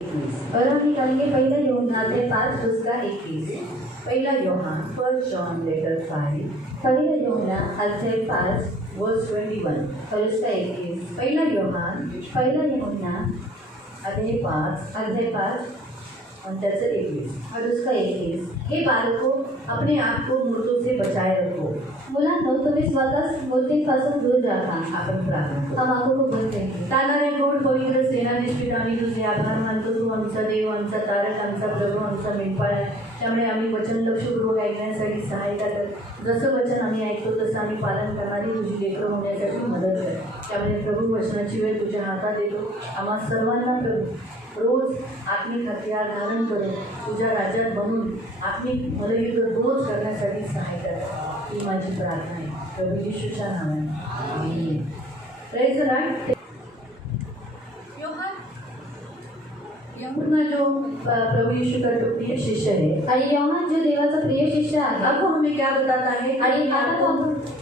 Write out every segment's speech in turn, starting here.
और हम निकालेंगे पहला यूहन्ना 5 उसका 21। पहिला योहान 1 John letter 5 पहला यूहन्ना 5 verse 21 और उसका 21। पहिला योहान पहला यूहन्ना 5 और त्याचं 21 और उसका 21। हे बालको अपने आप को मूर्तों से बचाए रखो। मुलांनो तुम्ही स्वतःच मूर्तींपासून दूर राहा। आपण प्रार्थना करू। हम आंखों को बंद करेंगे। तानाने गोड पवित्र सेनाधीश आम्ही तुझे आभार मानतो। तू आमचा देव, आमचा तारक, आमचा प्रभू, आमचा मेंढपाळ आहे। त्यामुळे आम्ही वचन लक्षपूर्वक ऐकण्यासाठी सहायता कर। जसं वचन आम्ही ऐकतो तसं आम्ही पालन करणारी तुझी लेकरं होण्यासाठी मदत कर। त्यामुळे प्रभू वचनाची वेळ तुझ्या हातात देतो। आम्हा सर्वांना प्रभू रोज आत्मिक हत्यार धारण करून तुझ्या राज्यात बनून आत्मिक मलयुद्ध रोज करण्यासाठी सहायता कर। ही माझी प्रार्थना आहे प्रभू येशूच्या नावाने आमीन। Praise the Lord. यूहन्ना जो प्रभु यीशु का जो प्रिय शिष्य है, आणि योहान जो देवाचा प्रिय शिष्य आहे, अब वो हमें क्या बताता है आणि आता तो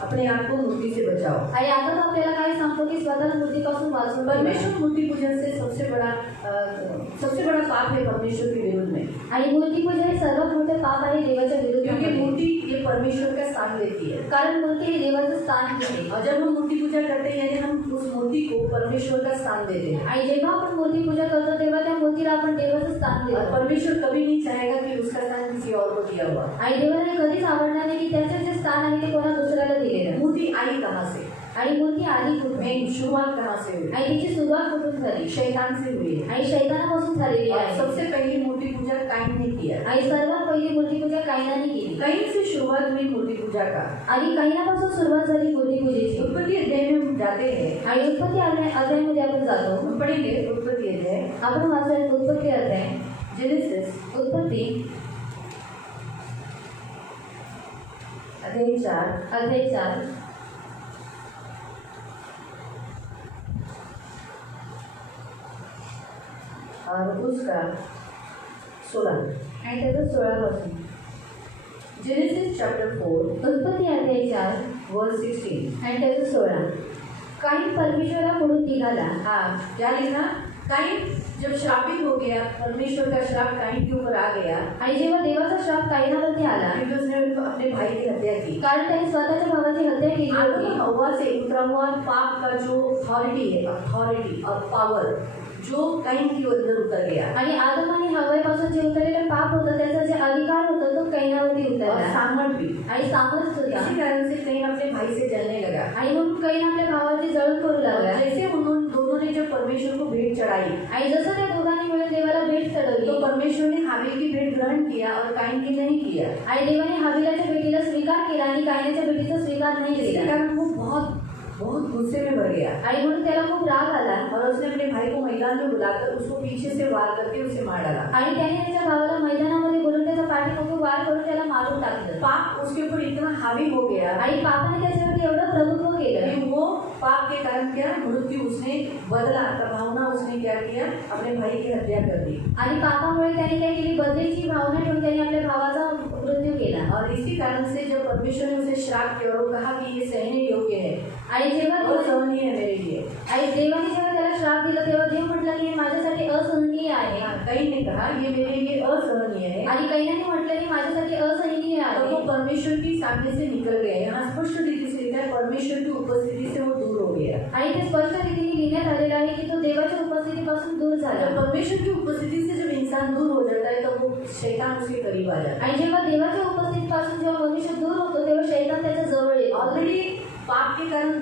अपने आप को मूर्ति से बचाओ। आणि आता तो आपल्याला काय सांगतो की स्वतःला मूर्तीपासून वाचून परमेश्वर मूर्ति पूजन से सबसे बड़ा पाप है परमेश्वर के विरुद्ध में। आणि मूर्ती पूजा हे सर्वात मोठे पाप आहे देवाच्या क्योंकि विरुद्ध। मूर्ति ये परमेश्वर का स्थान लेती है। कारण मूर्ती हे देवाचं स्थान घेते और जब हम मूर्ति पूजा करते हैं यानी हम उस मूर्ति को परमेश्वर का स्थान देते हैं। आणि जेव्हा आपण मूर्ती पूजा करतो तेव्हा त्या मूर्तीला आपण देवाचं स्थान और देतो। परमेश्वर कभी नहीं चाहेगा कि उसका स्थान किसी और को दिया हुआ। आणि देवाला कधीच आवडणार नाही की त्याचे जे स्थान आहे ते कोणा दुसऱ्याला दिलेलं। मूर्ति आई कहाँ से? आणि मूर्ती आली कुठून? शुरुआत कहाँ से हुई? आणि तिची सुरुवात कुठून झाली? शैतान से हुई है। आणि शैतानापासून झालेली और आहे। सबसे पहली मूर्ति पूजा काइन ने किया। आणि सर्वात पहिली मूर्ती पूजा कायनाने केली। कहीं से शुरुआत हुई मूर्ति पूजा का। आणि कायनापासून सुरुवात झाली मूर्ती पूजेची। उत्पत्ति अध्याय में हम जाते हैं। आणि उत्पत्ती अध्यायामध्ये आपण जातो। हम पढ़ेंगे उत्पत्ति अध्याय। आपण वाचूया उत्पत्ती अध्याय। जेनेसिस उत्पत्ती अध्याय 4 और उसका 16 आणि त्याचं 16 पासून। जेनेसिस चैप्टर 4 उत्पत्ती अध्याय 4 वर्स 16 आणि त्याचं 16। काईन परमेश्वराकडून निघाला। हाँ, क्या लिखा? काइन जब श्रापित हो गया, परमेश्वर का श्राप काइन के ऊपर आ गया। आणि जेव्हा देवाचा श्राप कायनावरती आला क्योंकि उसने अपने भाई की हत्या की। कारण त्याने स्वतःच्या भावाची हत्या केली आदम होती। और हव्वा से उतरा हुआ पाप का जो अथॉरिटी और पावर जो काइन के अंदर उतर गया। आणि आदम आणि हव्वापासून जे उतरलेलं पाप होतं त्याचा जे अधिकार होता तो कैनावरती और उतरला। सामर्थ भी। आणि सामर्थ सुद्धा। इसी कारण से कैन अपने भाई से जलने लगा। आणि म्हणून कैन आपल्या भावाची जळण करू लागला। जैसे उन्होंने दोनों ने जब परमेश्वर को भेंट चढ़ाई, आणि जसं त्या दोघांनी मिळून देवाला भेट चढवली तो परमेश्वर ने हाबिल की भेंट ग्रहण किया और काइन की नहीं किया। आणि देवाने हाबिलाच्या भेटीला स्वीकार केला आणि कायनाच्या भेटीचा स्वीकार नाही इसी केला। कारण वो बहुत गुस्से में भर गया आणि म्हणून त्याला खूप राग आला और उसने अपने भाई को मैदान में बुलाकर उसको पीछे से वार करके उसे मार डाला। आणि त्याने त्याच्या भावाला मैदानामध्ये बोलून त्याचा पाठीमागून वार करून त्याला मारून टाकलं। पाप उसके ऊपर इतना हावी हो गया आणि पापाने त्याच्यावरती एवढं प्रभुत्व केलं कि वो पाप के कारण क्या मृत्यु उसने बदला भावना उसने क्या किया अपने भाई की हत्या कर दी। आणि पापामुळे त्याने काय केली बदलेची भावना ठेवून त्याने आपल्या भावाचा मृत्यू केला। और इसी कारण से जब परमेश्वर ने उसे श्राप किया और वो कहा कि ये सहने योग्य है आणि जेव्हा और सहनीय है मेरे लिए। आणि देवाने जेव्हा त्याला श्राप दिला तेव्हा देव म्हटलं की हे माझ्यासाठी असहनीय आहे। कई ने कहा ये मेरे लिए असहनीय है आणि कैनाने म्हटलं की माझ्यासाठी असहनीय तो आहे। वो परमेश्वर की सामने से निकल गए। यहाँ स्पष्ट रीति से लिखा है परमेश्वर की उपस्थिति से वो दूर हो गया। आणि ते स्पष्ट रीतीने लिहिण्यात आलेलं आहे की तो देवाच्या उपस्थितीपासून दूर झाला। जब परमेश्वर की उपस्थिति से जब इंसान दूर हो जाता है तब वो शैतान उसके करीब आ जाता है। आणि जेव्हा देवाच्या उपस्थितीपासून जेव्हा मनुष्य दूर होतो तेव्हा शैतान त्याच्या जवळ येतो। ऑलरेडी पाप के कारण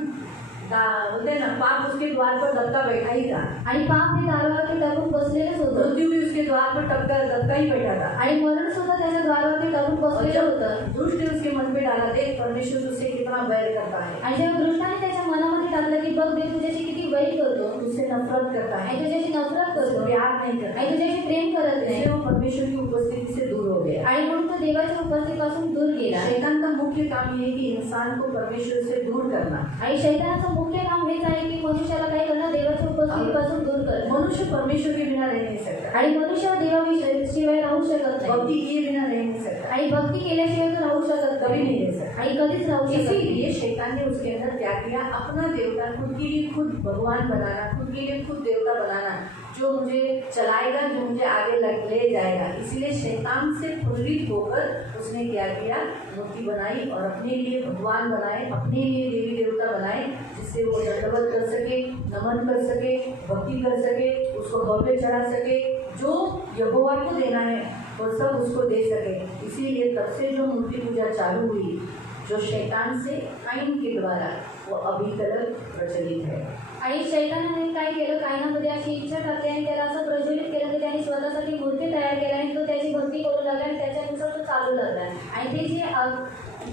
बोलते हैं ना, पाप उसके द्वार पर दबका बैठा ही था। आणि पाप हे दारावरती टाकून बसलेलंच होतं। मृत्यु भी उसके द्वार पर दबका ही बैठा था। आणि मरण सुद्धा त्याच्या द्वारावरती टाकून बसलेलं होतं। दुष्ट ने उसके मन पे डाला, देख परमेश्वर तुझसे कितना बैर करता है। आणि जेव्हा दृष्टाने त्याच्या मनामध्ये टाकलं की बघ देव तुझ्याशी किती वैर करतो, तुझसे नफरत करता है, आणि तुझ्याशी नफरत करतो, प्यार नहीं करता, आणि तुझ्याशी प्रेम करत नाही, इसलिए वो परमेश्वर की उपस्थिति से दूर हो गया। आणि म्हणून तो देवाच्या उपस्थितीपासून दूर गेला। शैतान का मुख्य काम ये है कि इंसान को परमेश्वर से दूर करना। आणि शैतानाचं मुख्य काम हेच आहे की मनुष्याला काय करणं, देवाच्या उपस्थितीपासून दूर करणं। मनुष्य परमेश्वर के बिना रह नहीं सकता आणि मनुष्य देवाशिवाय राहू शकत नाही। भक्ति किए बिना रह नहीं सकता आणि भक्ती केल्याशिवाय तो राहू शकत कभी नाही नहीं रह सकता। आणि कधीच राहू शकत नाही। इसीलिए शैतान ने उसके अंदर क्या किया, अपना देवता खुद के लिए खुद भगवान बनाना, खुद के लिए खुद देवता बनाना, जो मुझे चलाएगा, जो मुझे आगे ले जाएगा। इसलिए शैतान से प्रेरित होकर उसने क्या किया, मूर्ति बनाई और अपने लिए भगवान बनाए, अपने लिए देवी देवता बनाए, जिससे वो दंडवत कर सके, नमन कर सके, भक्ति कर सके, उसको भव्य चढ़ा सके, जो यहोवा को देना है वो सब उसको दे सके। इसीलिए तब से जो मूर्ति पूजा चालू हुई, जो शैतान से काइन के द्वारा, वो अभी तक प्रचलित है। आणि शैतानाने काय केलं, कायनामध्ये अशी इच्छा टाकली आणि त्याला असं प्रज्वलित केलं की त्याने स्वतःसाठी मूर्ती तयार केली आणि तो त्याची भक्ती करू लागला आणि त्याच्यानुसार तो चालू लागला आणि ते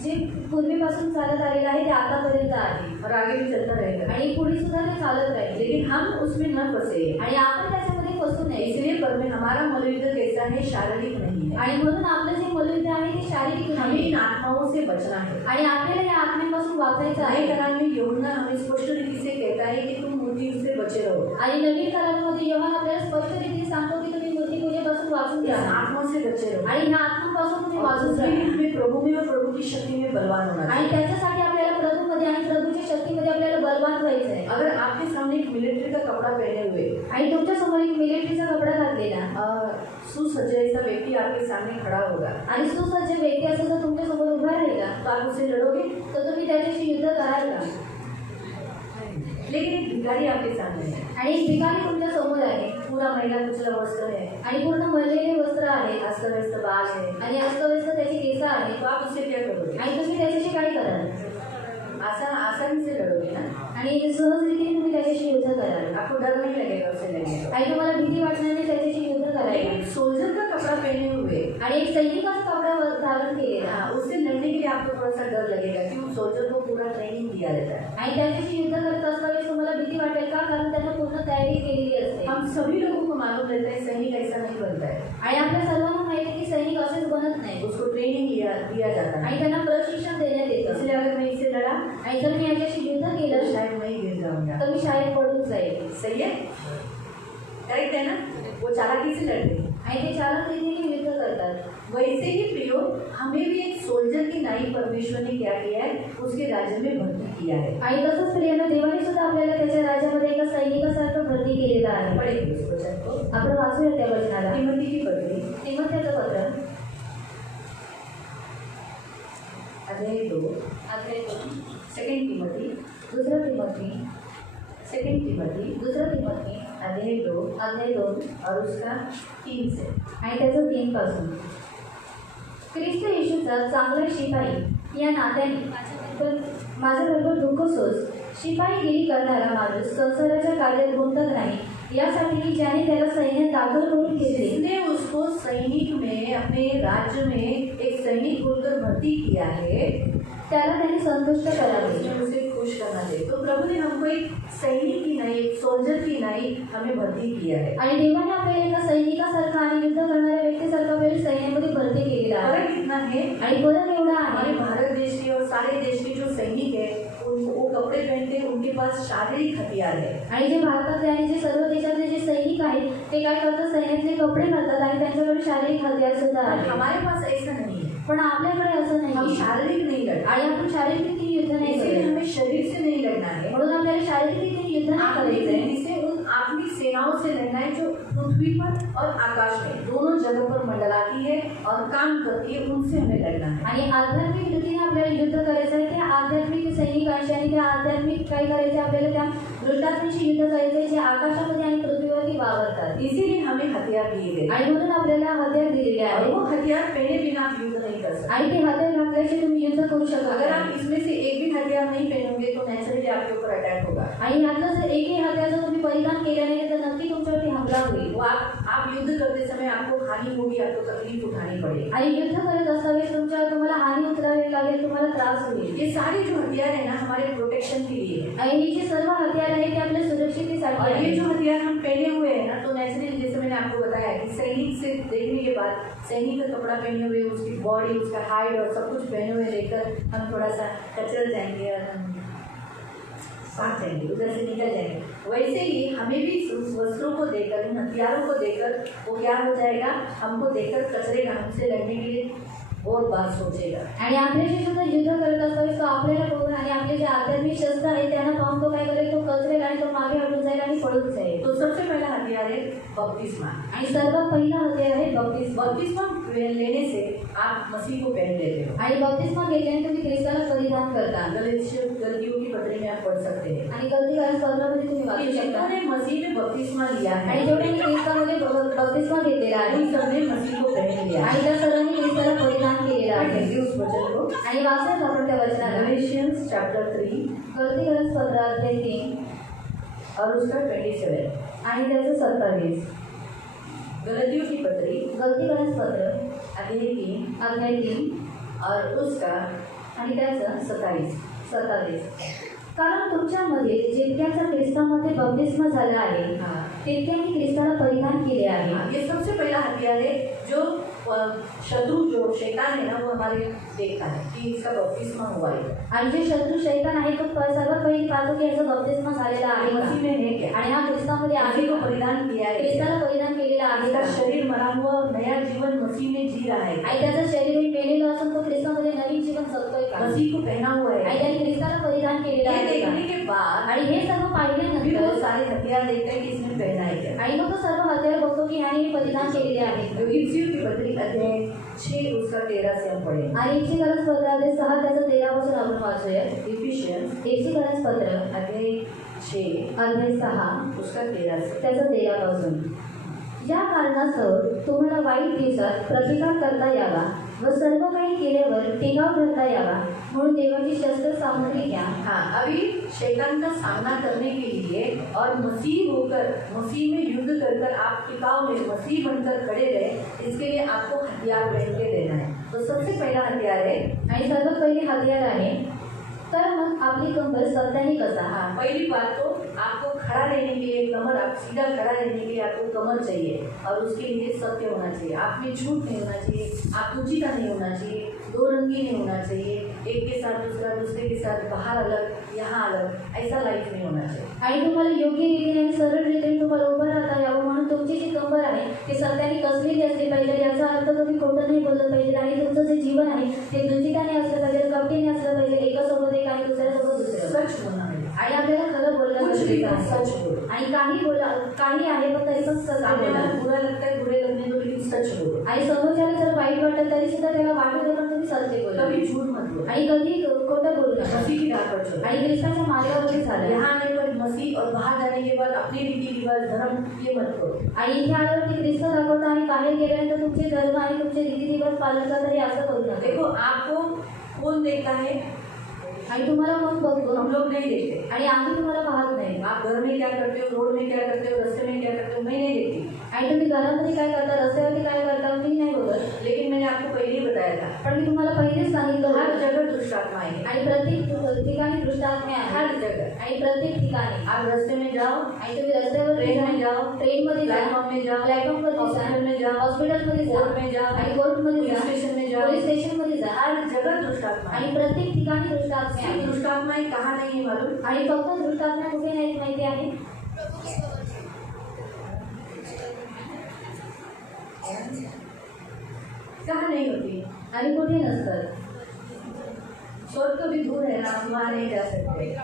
जे पूर्वीपासून चालत आलेलं आहे ते आतापर्यंत आहे और आगे भी चलता रहेगा आणि पुढे सुद्धा ते चालत राहील। लेकिन हम उसमें न फंसे आणि आपण त्याच्यामध्ये फसू नये। इसलिए हमारा मल्लयुद्ध कैसा है, शारीरिक नहीं है। आणि म्हणून आपलं जे मल्लयुद्ध आहे ते शारीरिक हमें नाही इन आत्माओं से बचना है आणि आपल्याला या आत्मेपासून वाचायचं नए आहे। करार में यूहन्ना हमें स्पष्ट रीति से कहता है कि तुम मूर्ति से बचे रहो। आणि नवीन करारामध्ये योहान आपल्याला स्पष्ट रीतीने सांगतो की तुम्ही मूर्ती पूजेपासून वाचून इस घ्या आत्मा से बचे रहो आणि ह्या आत्मापासून तुम्ही और वाचून उसके घ्या लिए प्रभु में और प्रभु की शक्ति में बलवान होना आणि चाहिए। त्याच्यासाठी आपल्याला प्रभूमध्ये आणि प्रभूच्या शक्तीमध्ये आपल्याला बलवान व्हायचं आहे। अगर आपके सामने एक मिलिट्री का कपड़ा पहने हुए आणि तुमच्या समोर एक मिलिटरीचा कपडा घातलेला सुसज्ज ऐसा व्यक्ति आपके सामने खड़ा होगा, आणि सुसज्ज व्यक्ती असं जर तुमच्या समोर उभा राहिला तो आप उससे लड़ोगे। तर तुम्ही त्याच्याशी युद्ध कराल का? लेकिन एक भिखारी आपके सामने है, आणि एक भिकारी तुमच्या समोर आहे पूरा मैला कुचला वस्त्र है, आणि पूर्ण मळलेले वस्त्र आहे अस्त व्यस्त बाल है, आणि अस्तव्यस्त त्याची केस आहे तो आप उससे क्या करोगे? आणि तुम्ही त्याच्याशी काय कराल? आसानी से लड़ोगे ना, आणि सहज रीतीने तुम्ही त्याच्याशी युद्ध कराल आपको डर नहीं लगेगा उससे लड़ने का। आणि तुम्हाला भीती वाटणार नाही त्याच्याशी युद्ध करायला। लेकिन सोल्जर का कपड़ा पहने हुए आणि एक सैनिकाचा कपडा धारण केलेला उससे लड़ने के लिए आपको थोड़ा सा डर लगेगा, क्योंकि सोल्जर को पूरा ट्रेनिंग दिया रहता है। आणि त्याच्याशी युद्ध करत असताना तुम्हाला भीती वाटेल का? कारण त्यांना पूर्ण तयारी केलेली असते। हम सभी लोगों को मालूम रहता है सैनिक ऐसा नहीं बनता है, आणि आपल्या सर्वांना माहिती आहे की सैनिक असेच बनत नाही, उसको ट्रेनिंग दिया जाता है। आणि त्यांना प्रशिक्षण देण्यात येतं। इसलिए अगर मैं इससे लड़ा आणि जर मी याच्याशी युद्ध तो केलं शायद मैं ही गिर जाऊंगा। तर मी शाळेत पडून जाईल। सही है, करेक्ट है ना? वो चालाकी से लड़ते हैं। आणि ते चालक रीतीने युद्ध करतात। वैसे ही प्रियो, हमें भी एक सोल्जर की नाई परमेश्वर ने क्या किया है, उसके राज्य में भर्ती किया है। आणि तसंच प्रियानं देवाने सुद्धा आपल्याला त्याच्या राज्यामध्ये एका सैनिकासारखं भरती केलेलं आहे। पढ़ेंगे उस वचन को। आपण वाचूया त्या वचनाला। तिमोथी की पत्री तिमोथेचं पत्र अध्याय 2, अध्याय 2, सेकंड तिमोथी, दुसरं तिमोथी, सेकंड तिमोथी दुसरं तिमोथी अध्याय 2 अध्याय 2 और उसका 3 से। आणि त्याचं 3 पासून। ख्रिस्त येशूचा चांगला शिपाई या नात्याने माझ्याबरोबर दुःख सोस शिपाईगिरी करणारा माणूस संसाराच्या कार्यात गुंतत नाही, यासाठी की ज्याने त्याला सैन्यात दाखल करून घेतले, जिसने उसको सैनिक में अपने राज्य में एक सैनिक बोलकर भर्ती किया है, त्याला त्याने संतुष्ट करावे। उसने उसे खुश करना चाहिए। तो प्रभु ने हमको एक सैनिक की नहीं, एक सोल्जर की नहीं हमें भर्ती किया है। आणि देवाने आपल्याला एका सैनिकासारखा आणि युद्ध करणाऱ्या व्यक्तीसारखा आपल्याला सैन्यामध्ये भरती केलेला आहे। फर्क कितना है, आणि फरक एवढा हमारे आहे, भारत देश के और सारे देश के जो सैनिक है वो कपड़े पहनते हैं, उनके पास शारीरिक हथियार है। आणि जे भारतातले आणि जे सर्व देशातले जे सैनिक आहेत ते काय करतात, सैन्यातले कपडे घालतात आणि त्यांच्याकडे शारीरिक हत्यार सुद्धा आहे। हमारे पास ऐसा नहीं है, पण आपल्याकडे असं हम नाही शारीरिक नहीं लड़ते, आणि आपण शारीरिक रीतीने युद्ध नाही इसलिए करत। हमें शरीर से नहीं लड़ना है, म्हणून आपल्याला शारीरिक रीतीने युद्ध नहीं आत्मिक करायचंय, रीति से उन आत्मिक सेनाओं से लड़ना है जो पृथ्वी पर और आकाश में दोनों जगह पर मंडलाती है और काम करती है, उनसे हमें लड़ना है। आणि आध्यात्मिक रीतीने आपल्याला युद्ध करायचं आहे। त्या आध्यात्मिक सैनिकांशी आणि त्या आध्यात्मिक काय करायचे, आपल्याला त्या दुष्टात्मेशी युद्ध करायचे जे आकाशामध्ये आणि पृथ्वीवरती वावरतात। इसीलिए हमें हथियार दिए गए आणि म्हणून आपल्याला हत्यार दिलेले और आहे वो हथियार पहने बिना आप युद्ध नहीं कर सकते। आणि ते हत्यार घातल्याशिवाय तुम्ही युद्ध करू शकत अगर नाही। आप इसमें से एक भी हथियार नहीं पहनोगे तो नेचुरली आपके ऊपर अटैक होगा। आणि यातलं जर एकही हत्यार जर तुम्ही परिधान केलं नाही तर नक्की तुमच्यावरती हमला होईल। वो आप युद्ध करते समय आपको हानि होगी, आपको तकलीफ उठानी पड़ेगी। आणि युद्ध करत असताना तुम्हाला हानी उतरावी लागेल, तुम्हाला त्रास होईल। ये सारे जो हथियार है ना हमारे प्रोटेक्शन के लिए है। आणि हे जे सर्व हत्यार आहेत ते आपल्या सुरक्षिततेसाठी और ये आहेत। जो हथियार हम पहने हुए हैं ना, तो नेचुरली जैसे मैंने आपको बताया कि सैनिक से देखने के बाद सैनिक का कपड़ा पहने हुए, उसकी बॉडी, उसका हाइट और सब कुछ पहने हुए देखकर हम थोड़ा सा कचर जाएंगे और हम भाग जाएंगे, उधर से निकल जाएंगे। वैसे ही हमें भी उस वस्त्रों को देकर, उन हथियारों को देकर वो क्या हो जाएगा, हमको देखकर कचरेगा, हमसे लड़ने के लिए बहुत बार सोचेगा। आणि आपल्याशी सुद्धा युद्ध करत असताना तो आपल्याला बघून आणि आपले जे आध्यात्मिक शस्त्र आहेत त्यांना पाहून तो काय करेल, तो कचरेल आणि तो मागे हटून जाईल आणि पळून जाईल. तो सबसे पहला हथियार है बपतिस्मा। आणि सर्वात पहिला हत्यार आहे बपतिस्मा. बपतिस्मा लेने से आप मसीह को पहन लेते हो। आणि बपतिस्मा घेतल्याने तुम्ही ख्रिस्ताला परिधान करता. गलतियों की पत्री में आप पढ़ सकते हैं आणि गलतीकारण पत्रामध्ये तुम्ही वाचू शकता. जिन्होंने मसीह में बपतिस्मा लिया है आणि जेवढ्यांनी ख्रिस्तामध्ये बपतिस्मा घेतलेला आहे उन सबने मसीह को पहन लिया है। आणि त्या सर्वांनी ख्रिस्ताला परिधान केलेला आहे. देखिए उस वचन को, आणि वाचूया आपण त्या वचनाला. गलेशियंस चैप्टर 3 गलतीकारण पत्र अध्याय 3 और उसका 27। आणि त्याचं 27. गलतियों की पत्री गलतीकारण पत्र अध्याय 3 अध्याय 3 और उसका आणि त्याचं 27। कारण तुमच्यामध्ये जितक्यांचा ख्रिस्तामध्ये बपतिस्मा झाला आहे हाँ, तितक्यांनी ख्रिस्ताला परिधान केले आहे. ये सबसे पहला हथियार है जो शत्रु जो शैतान है ना वो हमारे देखता है कि इसका बपतिस्मा हुआ है आणि जे शत्रू शैतान आहे तो सर्वात पहिली पाहतो की याचा बपतिस्मा झालेला आहे का? मसीह में है क्या, आणि हा ख्रिस्तामध्ये आहे मसीह को का? परिधान किया है, ख्रिस्ताला परिधान केलेला आहे इसका का? शरीर मरा हुआ नया जीवन मसीह में जी रहा है, आणि त्याचं शरीर मेलेलं असून तो ख्रिस्तामध्ये नवीन जीवन जगतोय का? मसीह को पहना हुआ आणि है। त्याने ख्रिस्ताला परिधान केलेलं ये आहे का? देखने के बाद आणि हे सर्व भी पाहिल्यानंतर बहुत सारे हथियार देखते हैं कि इसने पहना है क्या। आणि मग तो सर्व हत्यार बघतो की ह्याने परिधान केलेले आहे. जो इफ्सियों की पत्री अध्याय 6 उसका 13 से हम पढ़े। आणि एकशे गरज पत्र अध्याय 6 त्याचं 13 पासून आपण वाचूया. इफिशियंस एकशे गरज पत्र अध्याय 6 अध्याय 6 उसका 13 से। त्याचं 13 पासून. या कारणास्तव तुम्हाला वाईट दिवसात प्रतिकार करता यावा व सर्व काही केल्यावर टिकाव धरता यावा म्हणून देवाची शस्त्र सामग्री घ्या. हाँ, अभी शैतान का सामना करने के लिए और मसीह होकर मसीह में युद्ध कर आप टिकाव में मसीह बनकर खड़े रहे, इसके लिए आपको हथियार पहन के देना है। तो सबसे पहला हथियार है, आणि सर्वात पहिली हत्यार आहे तर मग आपली कंबर सत्याने कसा. हाँ, पहली बात तो आपको खड़ा रहने के लिए कमर, आप सीधा खड़ा रहने के लिए आपको कमर चाहिए और उसके लिए सत्य होना चाहिए। आप में झूठ नहीं होना चाहिए, आप रुचिता नहीं होना चाहिए, दो रंगी नहीं होना चाहिए, एक के साथ दूसरा, दूसरे के साथ बाहर अलग, यहाँ अलग, ऐसा लाइफ नहीं होना चाहिए। आणि तुम्हाला योग्य रीतीने आणि सरळ रीतीने तुम्हाला उभं राहता यावं म्हणून तुमची जी कंबर आहे ती सत्याने कसलेली असली पाहिजे. याचा अर्थ तुम्ही खोटं नाही बोललं पाहिजे आणि तुमचं जे जीवन आहे ते दुर्जिताने असलं पाहिजे, कपटीने असलं पाहिजे. एकासोबत एक आणि दुसऱ्यासोबत दुसरं. सच बोलना है, आणि आपल्याला खरं बोलणं कुछ भी गरजेचं आहे. सच बोलो। आणि काही बोला काही आहे पण तरी पण सत्य सामने बोला. वाला बुरा लगता है, बुरे लगने दो, लेकिन सच बोलो। आणि समोरच्याला जर वाईट वाटत तरी सुद्धा त्याला वाटू दे पण तुम्ही सत्य बोला. कभी झूठ मत बोलो, आणि कधी खोटं बोलू नका. मसीह की राह पर चलो। आणि ख्रिस्ताच्या मार्गावरती झालं. यहाँ आने पर मसीह और बाहर जाने के बाद अपने रीति रिवाज धर्म ये मत करो। आणि इथे आल्यावर ती ख्रिस्त दाखवता आणि बाहेर गेल्यानंतर तुमचे धर्म आणि तुमचे रीतिरिवाज पालन करता हे असं करू नका. देखो आपको कौन देखता है, आणि तुम्हाला कोण बघतो हम लोग नहीं देखते। आणि आम्ही तुम्हाला पाहत नाही. आप घर में क्या करते हो, रोड में क्या करते हो, रास्ते में क्या करते हो, मैं नहीं देखती, आणि तुम्ही घरामध्ये काय करता, रस्त्यावरती काय करता मी नाही बघत. लेकिन मैंने आपको पहले ही बताया था पण मी तुम्हाला पहिलेच सांगितलं हर होतं. जगह दुष्ट आत्माएं हैं, आणि प्रत्येक ठिकाणी दृष्टात्मे आहे. हर जगह। आणि प्रत्येक ठिकाणी आप रास्ते में जाओ, आणि तुम्ही रस्त्यावर ट्रेन में जाओ, ट्रेनमध्ये जा, प्लेटफॉर्म में जाओ, प्लॅटफॉर्मवरती जा, हॉस्पिटल में जाओ, हॉस्पिटलमध्ये जा, कोर्ट में जाओ, आणि कोर्टमध्ये पुलिस जा, स्टेशन में जाओ, पोलीस स्टेशनमध्ये जा. हर जगह दुष्ट आत्माएं आणि हैं। प्रत्येक ठिकाणी दृष्टात्मे सिर्फ आहे. दुष्ट आत्माएं कहाँ नहीं है मालूम, आणि फक्त दृष्टात्मे कुठे नाहीत माहिती आहे. कहाँ नहीं होती, आणि कुठे नसतात. स्वर्ग तो भी दूर है ना, हम वहाँ नहीं जा सकते।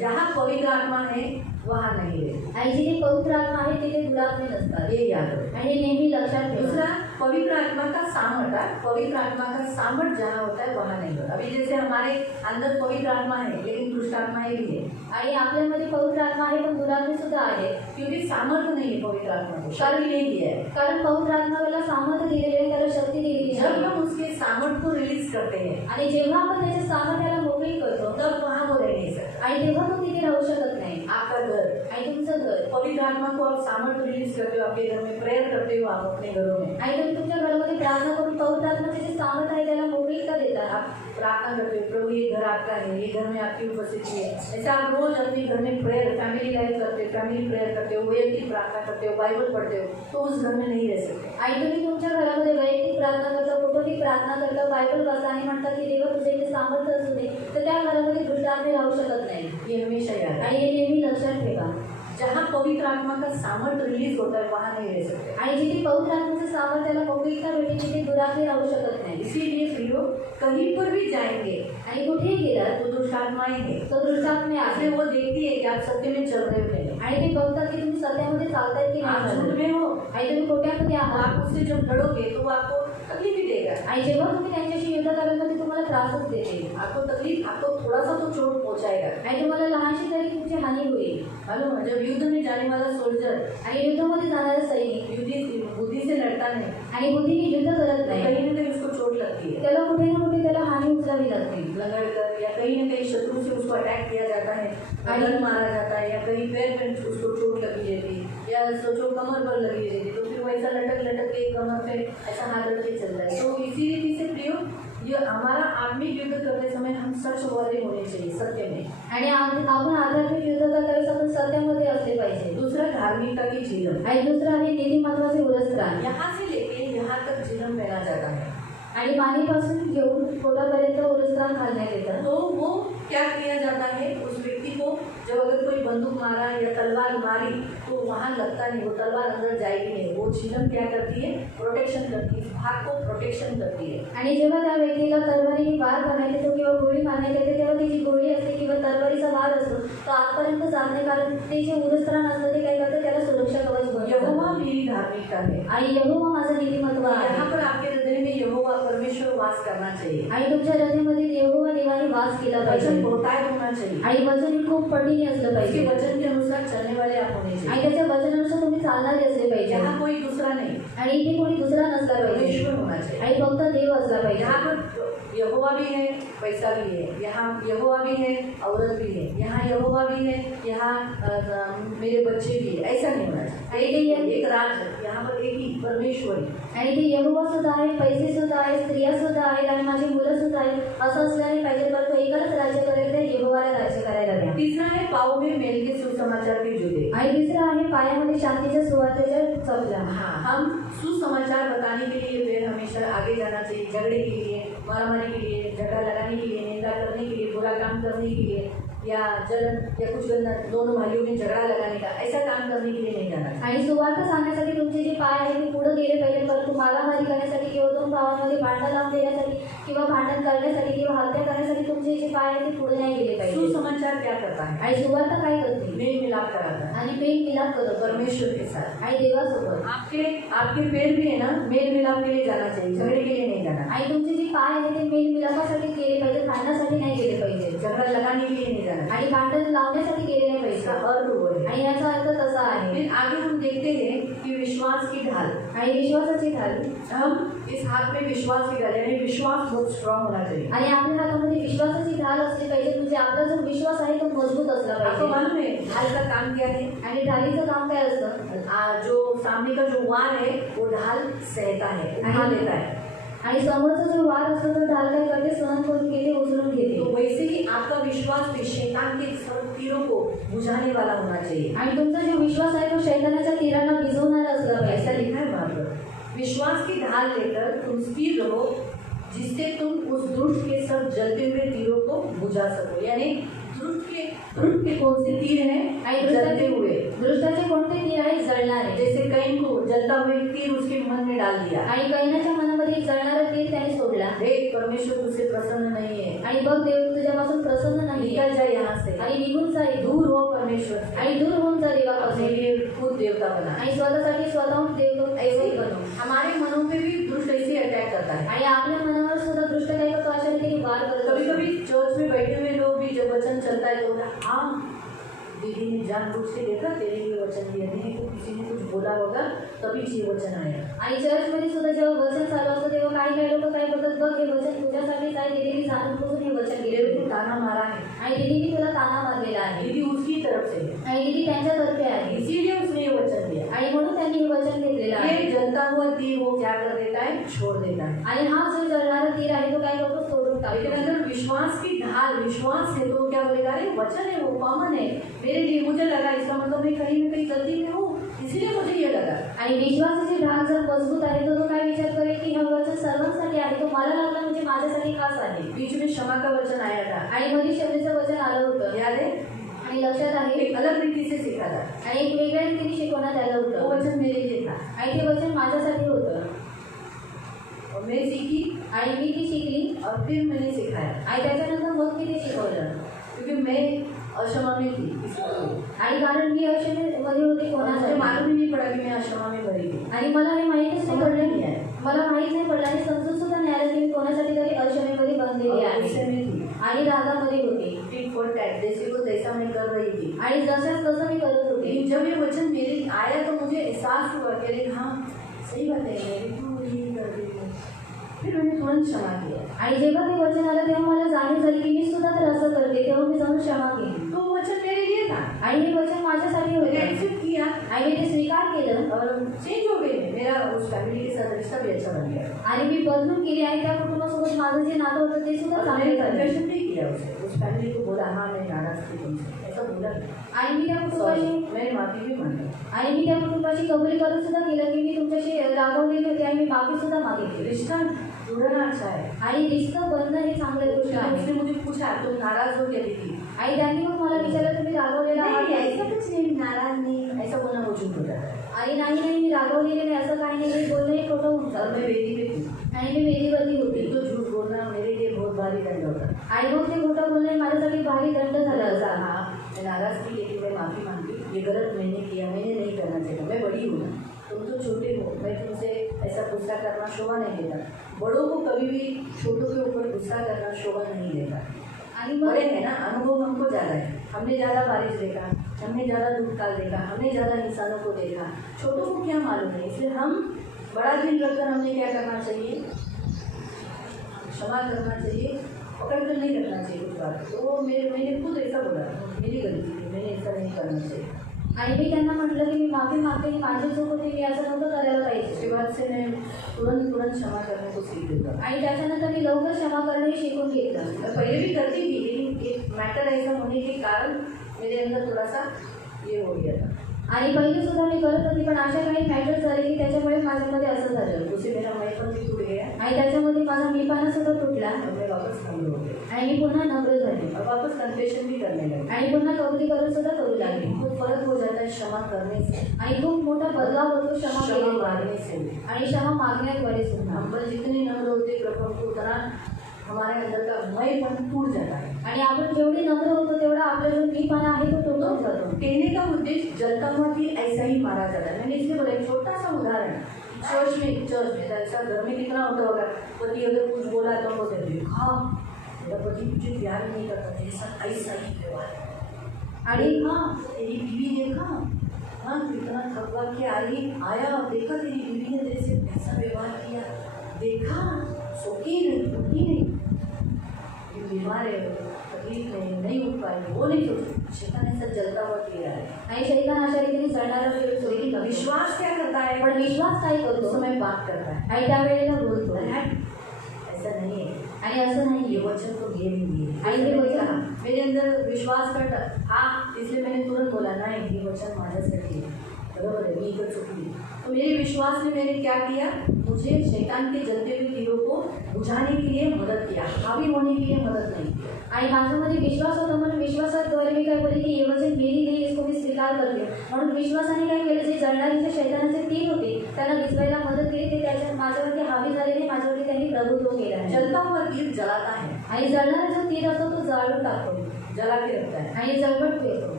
जहाँ पवित्र आत्मा है वहाँ नहीं है, आणि जिथे पवित्र आत्मा आहे तिथे दुरात्मे नसतात. ये याद रखो। आणि हे नेहमी लक्षात ठेवा. दूसरा, पवित्र आत्मा का सामर्थ्य, पवित्र आत्मा का सामर्थ्य जहाँ होता है वहाँ नहीं होता। अभी जैसे हमारे अंदर पवित्र आत्मा है लेकिन दुष्ट आत्माएं भी है, आणि आपल्यामध्ये पवित्र आत्मा आहे पण दुरात्मे सुद्धा आहे. क्योंकि सामर्थ्य नहीं है पवित्र आत्मा को, शक्ति नहीं दिया है। कारण पवित्र आत्म्याला सामर्थ्य दिलेले आहे, त्याला शक्ती दिलेली जब आहे. हम उसके सामर्थ्य को रिलीज करते हैं आणि जेव्हा आपण त्याच्या सामर्थ्याला मोकळी करतो तब वहाँ वो रह नहीं सकता। आणि तेव्हा तो तिथे राहू शकत नाही. आपका घर, आणि तुमचं घर, पवित्र आत्मा को आप सामर्थ्य रिलीज करते हो, आपके घर में प्रेयर करते हो, आप अपने घरों में आणि तुम्ही तुमच्या घरामध्ये प्रार्थना करून पवित्र आत्म्याचे जे सामर्थ्य आहे त्याला मोकळीकता देतात. आप प्रार्थना करते हो, प्रभु ये घर आपका है, ये घर में आपकी उपस्थिति है। ऐसा आप रोज अपने घर में प्रेयर, फैमिली लाइफ करते हो, फैमिली प्रेयर करते हो, वैयक्तिक प्रार्थना करते हो, बाइबल पढ़ते हो, तो उस घर में नहीं रह सकते। आणि तुम्ही तुमच्या घरामध्ये वैयक्तिक प्रार्थना करता, कौटुंबिक प्रार्थना करता, बायबल वाचा आणि म्हणता की देवा तुझे इथे सामर्थ्य असू दे, तर त्या घरामध्ये दुष्ट आत्मे राहू शकत नाही. ये हमेशा याद है। आणि हे नेहमी लक्षात ठेवा. जहाँ पवित्र आत्मा का सामर्थ्य रिलीज होता है वहाँ नहीं रह सकते। आणि जिथे पवित्र आत्म्याचं सामर्थ्याला पवित्रता भेटेल तिथे दुराग्रही राहू शकत नाही. इसीलिए प्रियो कहीं पर भी जाएंगे आणि कुठेही गेलात तो दुष्ट आत्माएं हैं, तो दुष्टात्मे आखिर आहे वो देखती है कि आप सत्य में चल रहे हो कि नहीं। आणि ते बघतात की तुम्ही सत्यामध्ये चालताय की आप नाही झूठ चालत. में हो आणि तुम्ही खोट्यामध्ये तो आहात आप उससे जब लड़ोगे तो वो आपको तकलीफ ही देगा। आणि जेव्हा तुम्ही त्यांच्याशी युद्ध कराल तर ते तुम्हाला त्रासच देतील आपको तकलीफ, आपको थोड़ा सा तो चोट पहुंचाएगा। आणि तुम्हाला लहानशी तरी तुमची हानी होईल. मालूम है, जब युद्ध में जाने वाला सोल्जर आणि युद्धामध्ये जाणारा सैनिक बुद्धि से लड़ता नहीं, आणि बुद्धीने युद्ध करत तो नाही कहीं ना कहीं उसको चोट लगती है। त्याला कुठे ना कुठे त्याला हानी उचलावी लागते. लगड़ कर या कहीं ना कहीं शत्रु से उसको अटैक किया जाता है, गन मारा जाता है, या कहीं पैर पे उसको चोट लगी रहती है, या सोचो कमर पर लगी रहती है, तो फिर वैसा लटक लटक के कमर पे ऐसा हाथ रख के चल रहा है। तो इसी रीति से प्रियो, ये हमारा आत्मिक युद्ध करते समय हम सच वाले होने चाहिए, सत्य में। आणि आपण आध्यात्मिक युद्ध करताना आपण सत्यामध्ये असले पाहिजे. दूसरा धार्मिकता की झीलम, आणि दुसरं आहे नीतिमत्वाचे उरस्त्राण. यहाँ से लेके यहाँ तक झीलम पहना जाता है। आणि मानेपासून घेऊन पोटापर्यंत उरस्त्राण घालण्यात येतं. तो वो क्या किया जाता है, उस व्यक्ति को जब अगर कोई बंदूक मारा या तलवार मारी तो वहाँ लगता नहीं, वो तलवार अंदर जाएगी नहीं। वो झीलम क्या करती है, प्रोटेक्शन करती है, भाग को प्रोटेक्शन करती है। आणि जेव्हा त्या व्यक्तीला तलवारीने वार करण्यात येतो किंवा गोळी मारण्यात येते तेव्हा ती जी गोळी असते किंवा तलवारीचा वार असतो तो आतपर्यंत जात नाही, कारण ते जे उरस्त्राण असतं ते काय करतं, त्याला सुरक्षा कवच बनवतं. यहोवा मेरी धार्मिकता है। आणि यहोवा माझं नीतिमत्व आहे. यहाँ पर आपके हृदय में यहोवा परमेश्वर वास करना चाहिए। आणि तुमच्या हृदयामध्ये यहोवा देवाने वास केला पाहिजे. वचन बहुतायत होना चाहिए। आणि वचन हे खूप पटीने असलं उसके पाहिजे. वचन के अनुसार चलने वाले आप होने आणि चाहिए। त्याच्या वचनानुसार तुम्ही चालणारे असले पाहिजे. यहाँ कोई दूसरा नहीं, आणि इथे कोणी दुसरा नसला पाहिजे. परमेश्वर होना चाहिए। आणि फक्त देव असला पाहिजे. यहाँ पर यहोवा भी है, पैसा भी है, यहाँ यहोवा भी है, औरत भी है, यहाँ यहोवा भी है, यहाँ मेरे बच्चे भी है, ऐसा नहीं होना चाहिए। एक राज है, यहाँ पर एक ही परमेश्वर है। आणि ते यहोवा सुद्धा आहे, पैसे सुद्धा आहे, स्त्रिया सुद्धा आहेत आणि माझी मुलं सुद्धा आहेत, असं असल्याने पाहिजे. परंतु एकालाच राज्य करायचं, यहोवाला राज्य करायला द्या. तीसरा है पाँव में मेल के सुसमाचार के जूते। आणि तिसरं आहे पायामध्ये शांतीच्या सुवार्तेच्या चपला. हाँ, हम सुसमाचार बताने के लिए फिर हमेशा आगे जाना चाहिए। झगड़े के लिए, मारामारी के लिए, झगड़ा लगाने के लिए, निंदा करने के लिए, बुरा काम करने के लिए, या जलन या कुछ गंदा, दोनों भाइयों में झगड़ा लगाने का, ऐसा काम करने के लिए नहीं जाना चाहिए। आणि सुवार्थ सांगण्यासाठी तुमचे जे पाय आहेत ते पुढे गेले पाहिजे, परंतु मारामारी करण्यासाठी किंवा दोन भावांमध्ये भांडण लावून देण्यासाठी किंवा भांडण करण्यासाठी किंवा हत्या करण्यासाठी तुमचे जे पाय आहेत ते पुढे नाही गेले पाहिजे. सुसमाचार क्या करता है, आणि सुवार्थ काय करते, मेल मिलाप कराता है आणि प्रेम मिलाप करतो परमेश्वर के साथ। आणि देवासोबत. आपके आपके पैर भी है ना, मेल मिलाप के लिए जाना चाहिए, झगड़े के लिए नहीं जाना। आणि तुमचे जे पाय आहेत ते मेल मिलापासाठी केले पाहिजे, भांडणासाठी नाही गेले पाहिजे. झगड़ा लगाने के लिए नहीं जाना। आणि भांडण लावण्यासाठी गेले नाही इसका पाहिजे. अर्थ वो है। आणि याचा अर्थ तसा आहे. फिर आगे हम देखते हैं कि विश्वास की ढाल, आणि विश्वासाची ढाल. हम इस हाथ में विश्वास की ढाल, यानी विश्वास बहुत स्ट्रांग होना चाहिए। आणि आपल्या हातामध्ये विश्वासाची ढाल असली पाहिजे, म्हणजे आपला जो विश्वास आहे तो मजबूत असला आपको पाहिजे. मालूम है ढाल का काम क्या है? आणि ढालीचं काम काय असतं, जो सामने का जो वार है वो ढाल सहता है, उठा लेता है। आणि समोरचा जो वार असतो तो ढाल काय करते, सहन करून घेते, उचलून तो घेते. वैसे ही आपका विश्वास भी शैतान के सब तीरों को बुझाने वाला होना चाहिए। आणि तुमचा जो विश्वास आहे तो शैतानाच्या तीरांना भिजवणारा असला ऐसा पाहिजे. लिखा है वहाँ पर, विश्वास की ढाल लेकर तुम स्थिर रहो, जिससे तुम उस दुष्ट के सब जलते हुए तीरों को बुझा सको। यानी दुष्ट के कौन से तीर हैं, आणि जलते हुए। दृष्टाचे कोणते तीर आहे, जळणारे. जैसे कैन को जलता हुआ एक तीर उसके मन में डाल दिया। आणि कैनाच्या मनामध्ये जळणारा तीर त्याने सोडला. देख परमेश्वर तुझसे प्रसन्न नहीं है, आणि बघ देव तुझ्यापासून प्रसन्न नाही, निकल जाए यहाँ से, आणि निघून जा इथून. दूर हो परमेश्वर से, आणि दूर होऊन जा अपने देवापासून. लिए खुद देवता बना। आणि स्वतःसाठी स्वतःहून देव ऐसे ही बनव. हमारे मनों पे भी दुष्ट ऐसे अटैक करता है। आणि आपल्या मनावर सुद्धा दृष्ट काय करतो, अशा रीतीने वार करत कभी असतो. कभी चर्च में बैठे हुए लोग भी जब वचन चलता है तो बोलते हैं, हाँ दीदी ने जानबूझ के देखा, तेरे लिए वचन दिया, दीदी को किसी ने कुछ बोला होगा तभी ये वचन आया। आणि चर्चमध्ये सुद्धा जेव्हा वचन चालू असतं तेव्हा काही लोक काय करतात, बघ हे वचन तुझ्यासाठी काय, दीदीने जाणून बुजून हे वचन तेरे गेले, को ताना मारा है, आणि दीदीने तुला ताना मारलेला आहे, दीदी उसकी तरफ से है, आणि दीदी त्यांच्यातर्फे आहे, इसीलिए उसने ये वचन दिया। आणि म्हणून त्यांनी हे वचन घेतलेलं आहे. ये जलता हुआ तीर वो क्या कर देता है, छोड़ देता है। आणि हा जो जळणारा तीर आहे तो काय करतो, सोडून लेकिन टाकतो. अगर विश्वास की ढाल, विश्वास है तो क्या बोलेगा, अरे वचन है वो कॉमन है मेरे लिए, मुझे लगा इसका मतलब मैं कहीं ना कहीं गलती में हूँ, इसलिए मुझे ये लगा। आणि विश्वासाची ढाल जर मजबूत आहे तर तो काय विचार करेल की हे वचन सर्वांसाठी आहे, तो मला लागला म्हणजे माझ्यासाठी खास आहे. बीच में क्षमा का वचन आया था, आणि मध्ये क्षमेचं वचन आलं होतं, याद है? आणि लक्षात आहे एक अलग रीति से सीखा था। आणि एक वेगळ्या रीतीने शिकवण्यात आलं वो होतं वचन मेरे लिए था आणि ते वचन माझ्यासाठी होतं और मैं सीखी आणि मी ती शिकली और फिर मैंने सिखाया, आणि त्याच्यानंतर मग मी ते शिकवलं क्योंकि मैं अक्षमा में थी किसी को। आणि कारण मी अक्षमेमध्ये होते मुझे कोणासाठी मालूम ही नहीं पड़ा कि मैं अक्षमा में भरी थी। आणि मला हे माहीतच नाही समजलं पडलं नाही आहे. मला माहीत नाही पडलं आणि समजून सुद्धा नाही आलं की मी कोणासाठी तरी अक्षमेमध्ये बंधलेली और गुस्से आहे में थी, आणि रागामध्ये होते टिट फॉर टैट, जैसे को तैसा मैं कर रही थी। आणि जसंच तसं मी करत होते लेकिन जब ये वचन मेरे आया तो मुझे एहसास हुआ कि अरे हाँ सही बात है, मैं भी तो यही कर रही हूँ। फिर मैंने तुरंत क्षमा किया। आणि जेव्हा ते वचन आलं तेव्हा मला जाणीव झाली की मी सुद्धा तर असं करते तेव्हा मी जाऊन क्षमा केली तो वो वचन मेरे लिए था, आणि हे वचन माझ्यासाठी मैंने होते एक्सेप्ट किया आणि मी ते स्वीकार केलं और चेंज हो गए। मेरा उस फैमिली के साथ रिश्ता भी अच्छा बन गया आणि मी बदलून केली आणि त्या कुटुंबासोबत माझं जे नातं होतं ते सुद्धा और चांगले मैंने झाले कन्फेशन भी किया उसे, उस फैमिली को बोला हाँ मैं नाराज थी तुमसे, ऐसा बोला आणि मी त्या सॉरी, कुटुंबाशी मैंने माफी भी मांगी। आणि मी त्या कुटुंबाची कबुली करून सुद्धा केलं की मी तुमच्याशी रागवलेली होती आणि मी माफी सुद्धा मागितली रिश्ता जुड़ना अच्छा है। आणि रिश्तं बंधन ही चांगली गोष्ट उसने आहे मुझे पूछा तुम नाराज हो क्या दीदी? आणि त्यांनी मग मला विचारलं तुम्ही रागवलेला आहात नहीं का? ऐसा कुछ नहीं, नाराज नहीं, ऐसा बोलना वो झूठ होता है। आणि नाही नाही मी रागवलेले नाही असं काही नाही हे बोलणं हे खोटं होऊन और जातं मैं वेदी पे थी, आणि मी वेदीवरती होती तो झूठ बोलना मेरे लिए बहुत भारी दंड होता। आणि मग ते खोटं बोलणं माझ्यासाठी भारी दंड झाला असा हाँ मैं नाराज थी लेकिन मैं माफ़ी मांगी, ये गलत मैंने किया, मैंने नहीं करना चाहिए, मैं बड़ी हूँ ना, तुम तो छोटे हो, मैं तुमसे ऐसा गुस्सा करना शोभा नहीं देता। बड़ों को कभी भी छोटों के ऊपर गुस्सा करना शोभा नहीं देता। आणि मग बड़े हैं ना, अनुभव हमको ज़्यादा है, हमने ज़्यादा बारिश देखा, हमने ज़्यादा धूप काल देखा, हमने ज़्यादा इंसानों को देखा, छोटों को क्या मालूम है। इसलिए हम बड़ा दिल रखकर हमने क्या करना चाहिए, क्षमा करना चाहिए, पकड़ कर नहीं रखना चाहिए कुछ बात। तो मैंने खुद ऐसा बोला, मेरी गलती थी, मैंने ऐसा नहीं करना चाहिए। आणि मी त्यांना म्हटलं की मी माफी मागते की माझी चूक होती मी असं नव्हतं करायला पाहिजे उसके बाद से मैं तुरंत क्षमा करने को सीख लेता हूँ। आणि त्याच्यानंतर मी लवकर क्षमा करणे शिकून घेतलं मैं पहले भी करती थी लेकिन एक मैटर ऐसा होने के कारण मेरे अंदर थोड़ा सा ये हो गया था। आणि पहिले सुद्धा मी करत होती पण अशा काही मॅटर्स झाले की त्याच्यामुळे माझ्यामध्ये असं झालं उसे मेरा मैपन भी टूट गया आणि त्याच्यामध्ये माझा मीपणा सुद्धा तुटला और मैं वापस नम्र हो गई आणि मी पुन्हा नम्र झाले और वापस कन्फेशन भी करने लगी। आणि पुन्हा कबुली करून सुद्धा करू लागले बहुत फर्क हो जाता है क्षमा करने से, आणि खूप मोठा बदलाव होतो क्षमा क्षमा केल्याने मांगने से भी। आणि क्षमा मागण्याद्वारे सुद्धा हम पर जितने नम्र होते प्रभु हमको उतना हमारे अंदर का मैपन टूट जाता है। आणि आपण जेवढे नम्र होतो तेवढा आपला जो मीपणा आहे तो तुटून जातो कहने का उद्देश्य जलता हुआ भी ऐसा ही मारा जाता है। मैंने इसलिए बोला एक छोटा सा उदाहरण, चर्च में ऐसा घर में कितना होता होगा, पति अगर कुछ बोला तो हम बोलते हैं देखा मेरा पति मुझे प्यार नहीं करता, ऐसा ऐसा ही व्यवहार है। आणि हाँ तेरी बीवी देखा, हाँ कितना थकवा के आया, देखा तेरी बीवी ने तेरे से कैसा व्यवहार किया, देखा सोखी नहीं दुखी नहीं, ये बीमार है तकलीफ नहीं उठ पाएगी, वो नहीं सोचती। शैतान ऐसा जलता हुआ दे रहा है। आणि शैतान अशा रीतीने जळणारा वेळ लेकिन विश्वास क्या करता है, पण विश्वास काय उस करतो समय बात करता है, आणि त्यावेळेला बोलतो ऐसा नहीं है, आणि असं नाही ये वचन तो ये नहीं है। आणि हे वचन मेरे अंदर विश्वास करता हाँ, इसलिए मैंने तुरंत बोला नहीं ये वचन माझ्यासाठी आहे, बरोबर है, मी इकडे चुकली। तो मेरे विश्वास ने मैंने क्या किया, मुझे शैतान के जलते हुए दिलों को बुझाने के लिए मदद किया, हावी होने के लिए मदद नहीं किया। आणि माझ्यामध्ये विश्वास होता म्हणून विश्वासाद्वारे मी काय बोलले की हे वचन मेरी नाही इसको मी स्वीकार करते म्हणून विश्वासाने काय केलं जे जळणारे जे शैतानाचे तीर होते त्यांना विझवायला मदत केली ते त्याच्या माझ्यावरती हावी झालेले माझ्यावरती त्यांनी प्रभुत्व केलं आहे जलता हुआ तीर जलाता है आणि जळणारा जो तीर असतो तो जाळून टाकतो जला के रखता है। आणि जळवट येतो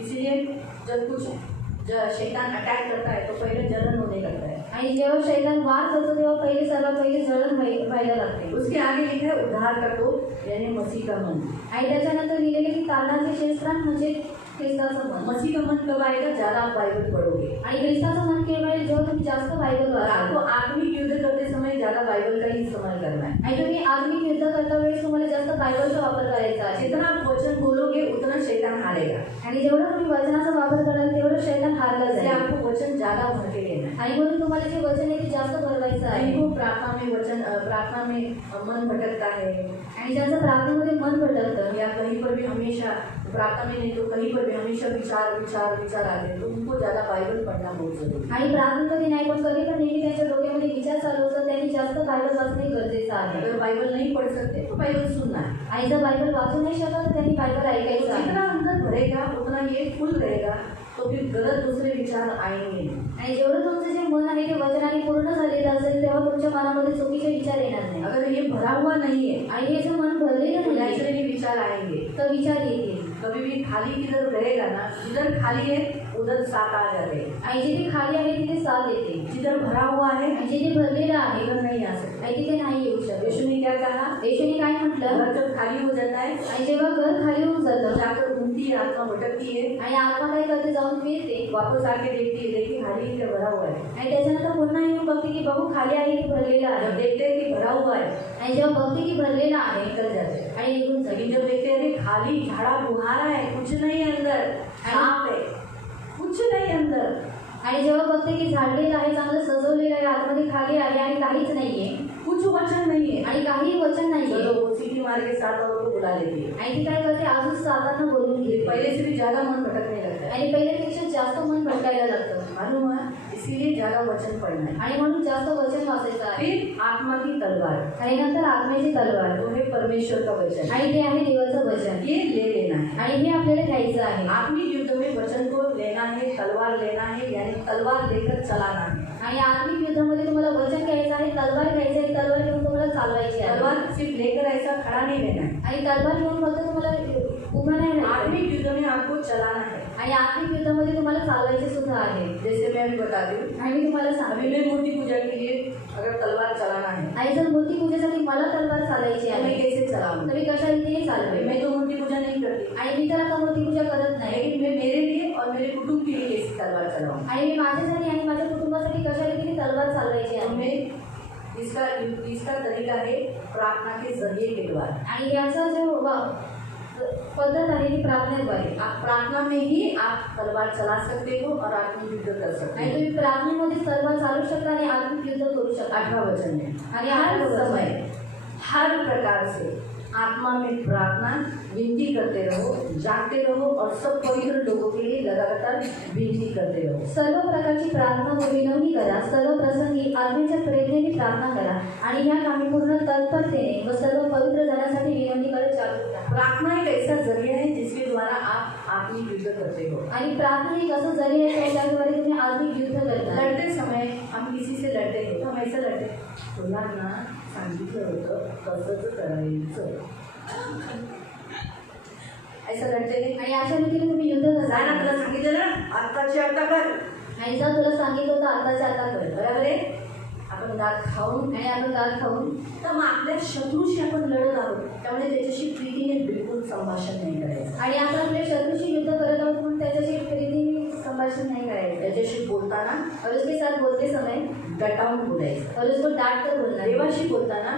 इसीलिए जब कुछ शैतान अटैक करता है तो पहले जलन होने लगता है, आणि जेव्हा शैतान वार करतो तेव्हा सर्वात पहिले जळण व्हायला लागते। उसके आगे लिखा है उद्धार का टोप यानी मसीह का मन। आणि त्याच्यानंतर लिहिलेले की तारणाचे शस्त्रान म्हणजे ख्रिस्ताचं मन। मसीह का मन कब आएगा, ज़्यादा आप बाइबल पढ़ोगे। आणि ख्रिस्ताचं मन केवळ जेव्हा तुम्ही जास्त बायबल आपको वाचाल आत्मिक युद्ध करते समय ज़्यादा बाइबल का ही इस्तेमाल करना है। आणि तुम्ही आत्मिक युद्ध करता वेळेस तुम्हाला जास्त बायबलचा वापर करायचा आहे जितना आप वचन बोलोगे उतना शैतान हारेगा। आणि जेवढं तुम्ही वचनाचा वापर कराल तेवढं शैतान हारला इसलिए जाईल आपको वचन ज़्यादा भर के लेना है। आणि म्हणून तुम्हाला जे वचन आहे ते जास्त भरवायचं आहे जिनको प्रार्थना में मन भटकता है आणि ज्याचं प्रार्थनेमध्ये मन भटकतं या कहीं पर भी हमेशा प्रार्थना में नहीं तो कहीं पर भी हमेशा विचार आते हैं, तो उनको ज़्यादा बाइबल पढ़ना बहुत जरूरी है। आणि प्रार्थनेमध्ये नाही पण कधी पण नेहमी त्यांच्या डोक्यामध्ये विचार चालू असतात त्यांनी जास्त जास्त बायबल वाचणे गरजेचं आहे. अगर बाइबल नहीं पढ़ सकते तो बाइबल सुनना है. आणि जर बायबल वाचू नाही शकत तर त्यांनी बायबल ऐकायचं आहे. जितना अंदर भरेगा उतना ये फुल रहेगा, तो फिर गलत दूसरे विचार आएंगे. आणि जेवढं तुमचं जे मन आहे ते वचनाने पूर्ण झालेलं असेल तेव्हा तुमच्या मनामध्ये चुकीचे विचार येणार नाही. अगर ये भरा हुआ नहीं है आणि हे जर मन भरलेलं तो नाही नेचुरली विचार आएंगे. तर विचार येतील. कभी भी खाली किधर रहेगा ना, जिधर खाली है उधर साथ आ जाते हैं. आणि जिथे खाली आहे तिथे साथ येते. जिधर भरा हुआ है आणि जिथे भरलेलं आहे उधर नहीं आ सकते. आणि तिथे नाही येऊ शकत. यीशु ने क्या कहा? येशूने काय म्हटलं? घर जब खाली हो जाता है आणि जेव्हा घर खाली होऊन जातं जाकर घूमती है, आत्मा भटकती है, आणि आत्मा काय करते, जाऊन फिरते वापस आके देखती है, देखिए खाली है क्या भरा हुआ है. आणि त्याच्यानंतर पुन्हा येऊन बघते की बाबू खाली आहे की भरलेलं जब आहे. देखते हैं कि भरा हुआ है आणि जेव्हा बघते की भरलेलं आहे निकल जाते हैं. आणि निघून जाते. लेकिन जब देखते हैं अरे खाली झाड़ा बुहारा है, कुछ नहीं अंदर, साफ है, कुछ नहीं अंदर, आणि जेव्हा बघते की झाडलेलं आहे, चांगलं सजवलेलं आहे, आतमध्ये खाली आहे आणि काहीच नाहीये कुछ वचन नहीं है, आणि काही वचन नाहीये चलो वो सीटी मार के सात औरों को बुला लेती है. आणि ती काय करते, अजून सातांना बोलून घेते पहले से भी ज्यादा मन भटकने लगता है. आणि पहिल्यापेक्षा जास्त मन भटकायला लागतं. मालूम है, इसीलिए ज्यादा वचन पढ़ना है. आणि म्हणून जास्त वचन वाचायचं आहे. फिर आत्मा की तलवार, आणि नंतर आत्म्याची तलवार वो है परमेश्वर का वचन. आणि ते आहे देवाचं वचन. ये ले लेना है. आणि हे आपल्याला घ्यायचं आहे. आत्मिक युद्ध में वचन को लेना है, तलवार लेना है, यानी तलवार लेकर चलाना है. आणि आत्मिक युद्धामध्ये तुम्हाला वचन घ्यायचं आहे, तलवार घ्यायची आहे, तलवार घेऊन तुम्हाला चालवायची आहे. तलवार सिर्फ लेकर ऐसा खड़ा नहीं रहना है. आणि तलवार घेऊन फक्त तुम्हाला उभं नाही राहायचं. आत्मिक युद्ध में आपको चलाना है. आणि आत्मिक युद्धामध्ये तुम्हाला चालवायचे सुद्धा आहे. जैसे मैं अभी बताती हूँ, आणि मी तुम्हाला अभी सांगते, मैं मूर्ति पूजा के लिए अगर तलवार चलाना है आणि जर मूर्ती पूजेसाठी मला तलवार चालायची तो मैं आहे कैसे चलाऊँ? तर मी कशा रीतीने चालवेल. मैं तो मूर्ति पूजा नहीं करती, आणि मी तर आता मूर्ती पूजा करत नाही. लेकिन मैं मेरे लिए और मेरे कुटुंब के लिए कैसे तलवार चलाऊँ? आणि मी माझ्यासाठी आणि माझ्या कुटुंबासाठी कशा रीतीने तलवार चालवायची तो आहे. मैं इसका तरीका है प्रार्थना के जरिए के द्वारा. आणि याचा जो पद्धत आहे ती प्रार्थनेद्वारे. आप प्रार्थना में ही आप तलवार चला सकते हो और आत्मिक युद्ध कर सकते आणि हो. तुम्ही प्रार्थनेमध्ये तलवार चालू शकता आणि आत्मिक युद्ध करू शकता. 8वां वचन में आणि हर 8वां वचन. समय हर प्रकार से आत्मा में प्रार्थना विनती करते रहो, जागते रहो और सब पवित्र लोगों के लिए लगातार विनती करते रहो. सर्व प्रकारची प्रार्थना व विनवणी करा. सर्व प्रसंगी आत्म्याच्या प्रेरणेने प्रार्थना करा आणि या कामी पूर्ण तत्परतेने व सर्व पवित्र जनासाठी विनवणी करत जागरूक राहा. प्रार्थना एक ऐसा जरिया है जिसके द्वारा आप आत्मिक युद्ध करते हो. आणि प्रार्थना एक असं जरिया आहे की त्याद्वारे तुम्ही आत्मिक युद्ध करता. लढते समय हम किसी से लढते हो तो हम ऐसा लढते, तुला ना सांगितलं होतं कसंच करायचं, ऐसा लढते नाही. आणि अशा रीतीने तुम्ही युद्ध करता. काय ना, तुला सांगितलं ना आत्ताची आता कर, आणि जर तुला सांगितलं होतं आताच्या आता कर, बरोबर आहे. आपण दात खाऊन आणि आपण दात खाऊन तर मग आपल्या शत्रूशी आपण लढत आहोत, त्यामुळे त्याच्याशी प्रीतीने बिलकुल संभाषण नाही करायचं. आणि आपण आपल्या शत्रूशी युद्ध करत आहोत म्हणून त्याच्याशी प्रीतीने संभाषण नाही करायचं. त्याच्याशी बोलताना और उसके साथ बोलते समय दटावून बोलायचं. और उसको डांट कर बोलना है. देवाशी बोलताना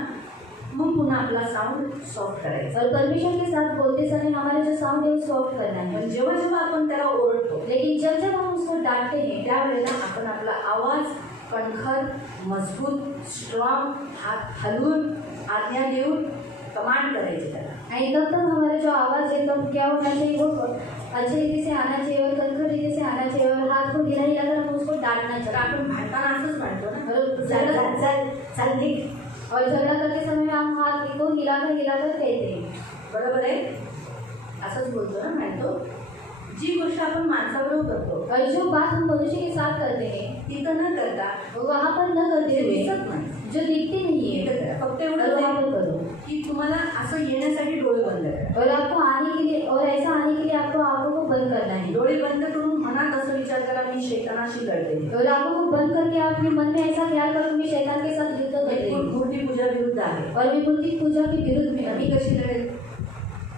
मग पुन्हा आपला साऊंड सॉफ्ट करायचा. और परमेश्वर के साथ बोलते समय हमारा जो साउंड है वो सॉफ्ट करना है. पण जेव्हा जेव्हा आपण त्याला ओरडतो लेकिन जब जब हम उसको डांटते हैं त्यावेळेला आपण आपला आवाज कणखर, मजबूत, स्ट्रॉंग, हात हलवून आज्ञा देऊन कमांड करायचे त्याला. आणि तब तक हमारा जो आवाज़ है तब क्या होना चाहिए, वो अच्छे रीति से आना चाहिए और कणखर रीति से आना चाहिए और हाथ को हिला हिला कर हम उसको डांटना तर चाहिए. आपण भांडताना असंच भांडतो ना, और चल चल चल चल निघ, और झगड़ा करते समय हम हाथ को हिलाकर कहते हैं. बरोबर आहे, असंच बोलतो ना, भांडतो. जी गोष्ट आपण माणसाबरोबर करतो और जो बात हम मनुष्य के साथ करते हैं तिथं न करता वहाँ पर न करते जे हुए दिसत नाही जो दिखते नहीं है तिथं करा. फक्त और एवढं वहाँ पर करो. की तुम्हाला असं येण्यासाठी डोळे बंद करा. और आपको आने के लिए और ऐसा आने के लिए आपको आंखों को बंद करना है. डोळे बंद करून मनात असं विचार करा, मी शैतानाशी लढते. और आंखों को बंद करके आप अपने मन में ऐसा ख्याल करो मैं शैतान के साथ युद्ध कर रही बिलकुल हूँ मूर्ती पूजा विरुद्ध आहे. और मैं मूर्ति पूजा के विरुद्ध में मी हूँ. कशी लढेल?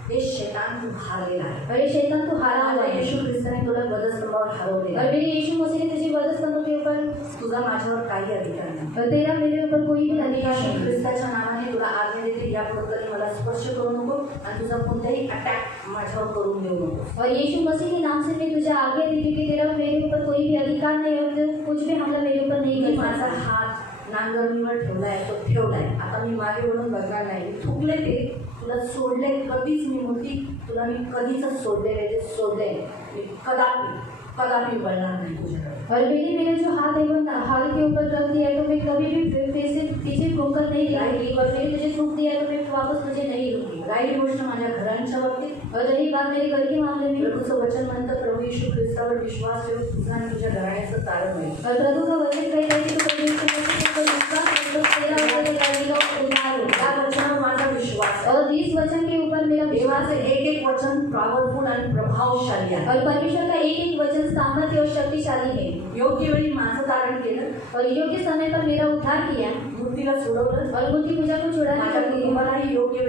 हे शैतान तू हारलेला आहे. और ये शैतान को हारा हुआ माझ्या है. येशू ख्रिस्ताने तुला वधस्तंभावर हरवलेला और आहे. मेरे यीशु मसीह ने तुझे वधस्तंभ के ऊपर तुझा माझ्यावर काही अधिकार नाही. और तेरा मेरे ऊपर कोई भी अधिकार येशू नहीं. ख्रिस्ताच्या नावाने तुला आज्ञा देते, यापुढे कधी मला स्पर्श करू नको आणि तुझा कोणताही अटॅक माझ्यावर करून देऊ नको. और यीशु मसीह के नाम से मैं तुझे आज्ञा देती कि तेरा मेरे ऊपर कोई भी अधिकार नहीं और तू कुछ भी हमला मेरे ऊपर नहीं मी कर माझा सकता. हात नांगरणीवर ठेवलाय, तो ठेवलाय. आता मी मागे वळून बघणार नाही. मी थुकले ते, तुला सोडले कधीच मी मूर्ती, तुला मी कधीच सोडले नाही, ते सोडले. मी कदापि वळणार नाही तुझ्याकडे. और मैंने मेरा जो हाथ है वो हाल के ऊपर रख दिया है तो मैं कभी भी फिर से पीछे घूमकर नहीं दिखाऊंगी और मैंने तुझे सुख दिया तो मैं वापस तुझे नहीं लूंगी। राहिली गोष्ट माझ्या घरांच्या बाबतीत, और रही बात मेरे घर के मामले में, प्रभूचं वचन म्हणतं प्रभू येशू ख्रिस्तावर विश्वास ठेव, तुझा आणि तुझ्या घराण्याचं तारण होईल. और प्रभु का वचन कही है कि तू प्रभु यीशु मसीह पर विश्वास कर तो तेरा और तेरे घराने का उद्धार होगा। त्या वचनावर माझा विश्वास आहे. और इस वचन के ऊपर मेरा विश्वास देवाचे है। एक एक वचन पॉवरफुल आणि प्रभावशाली आहे. और परमेश्वर का एक एक वचन सामर्थ्य और शक्तिशाली है। योग्य वेळी माझं तारण केलं, और योग्य समय पर मेरा उद्धार किया मूर्तीला सोडवलं, और मूर्ति पूजा को छुड़ाने माझ्या कर दिया। कुटुंबालाही योग्य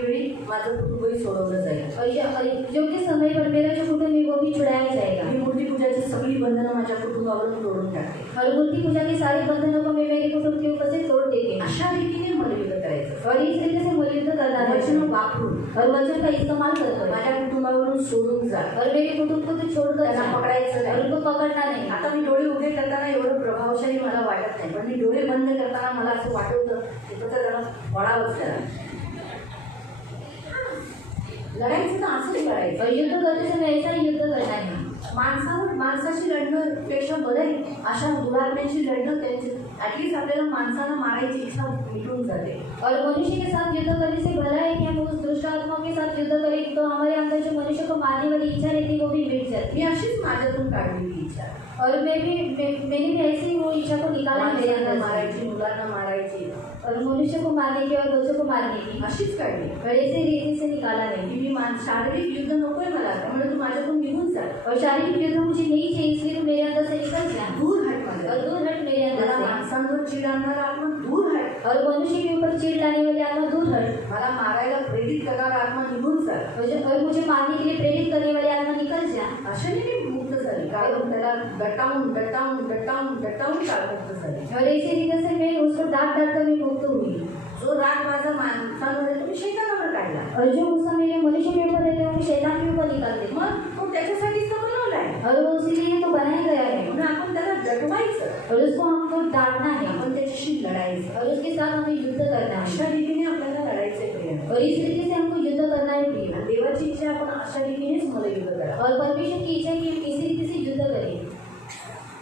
वेळी माझं कुटुंबही सोडवलं जाईल. और योग्य समय पर मेरा जो कुटुंब है वो भी छुड़ाया जाएगा। मी मूर्ती पूजाची सगळी बंधनं माझ्या कुटुंबावरून तोडून टाकते. और मूर्ति पूजा के सारे बंधनों को मैं मेरे कुटुंब के ऊपर से तोड़ देती हूँ। अशा रीतीने मला युद्ध करायचं. और इस तरीके से मुझे युद्ध करना है। वचन वापरून और वचन का इस्तेमाल करकर माझ्या कुटुंबावरून सोडून जा. और मेरे कुटुंब को तो छोड़कर त्यांना जा। पकडायचं और नाही. उनको पकड़ना नहीं। आता मी डोळे उघडे करताना एवढं प्रभावशाली मला वाटत नाही, पण मी डोळे बंद करताना मला असं वाटत होतं तिथं तर त्याला पडावंच त्याला. लढायचं तर असंच लढायचं. और युद्ध करते समय ऐसा ही युद्ध करना है। माणसाशी लढण्यापेक्षा बरं अशा दुरात्म्यांशी लढणं त्यांचे ॲटलिस्ट आपल्याला माणसाला मारायची इच्छा मिटून जाते. और मनुष्य के साथ युद्ध करने से भला है कि हम उस दुष्ट आत्मा के साथ युद्ध करें तो हमारे अंदर जो मनुष्य को मारने वाली इच्छा रहती है वो भी मिट जाती मी अशीच माझ्यातून काढलेली इच्छा. है। और मैंने भी ऐसे ही वो इच्छा को निकाला है मेरे माणसांना अंदर से। मारायची, मुलांना मारायची और मनुष्य को मारने की और बच्चों को मारने की अशीच काढली. और ऐसे रीति से निकाला है। की मी शारीरिक युद्ध नकोय मला, त्यामुळे तू माझ्यातून निघून जा. और शारीरिक युद्ध मुझे नहीं चाहिए इसलिए तू मेरे अंदर से निकल जा दूर हट माझ्या. और दूर हट मेरे अंदर मला से। माणसांवर चिड आणणारा आत्मा दूर हट. और मनुष्य के ऊपर चिढ़ लाने वाले आत्मा दूर हट। मला मारायला प्रेरित करणारा आत्मा निघून जा. और मुझे मारने के लिए प्रेरित करने वाले आत्मा निकल जा। अशाने मी मुक्त झाली. कारण त्याला दटावून काल मुक्त झाली. और ऐसे रीति से मैं उसको डांट डांट कर मैं मुक्त हुई। जो राग माझा माणसांवर आहे तो मी शैतानावर काढला. और जो गुस्सा मेरे मनुष्य के ऊपर रहता है वो शैतान के ऊपर निकाल देता मग तो त्याच्यासाठीच तर बनवलाय. है। और वो इसीलिए तो बनाया गया है। म्हणून आपण त्याला दटवायचं, और उसको हमको डांटना है आपण त्याच्याशी लढायचं. और उसके साथ हमें युद्ध करना है। अशा रीतीने आपल्याला लढायचंय प्रिय. और इस रीति से हमको युद्ध करना है प्रिय। आणि देवाची इच्छा आपण अशा रीतीनेच मला युद्ध करा. और परमेश्वर की इच्छा है कि हम इसी रीति से युद्ध करें।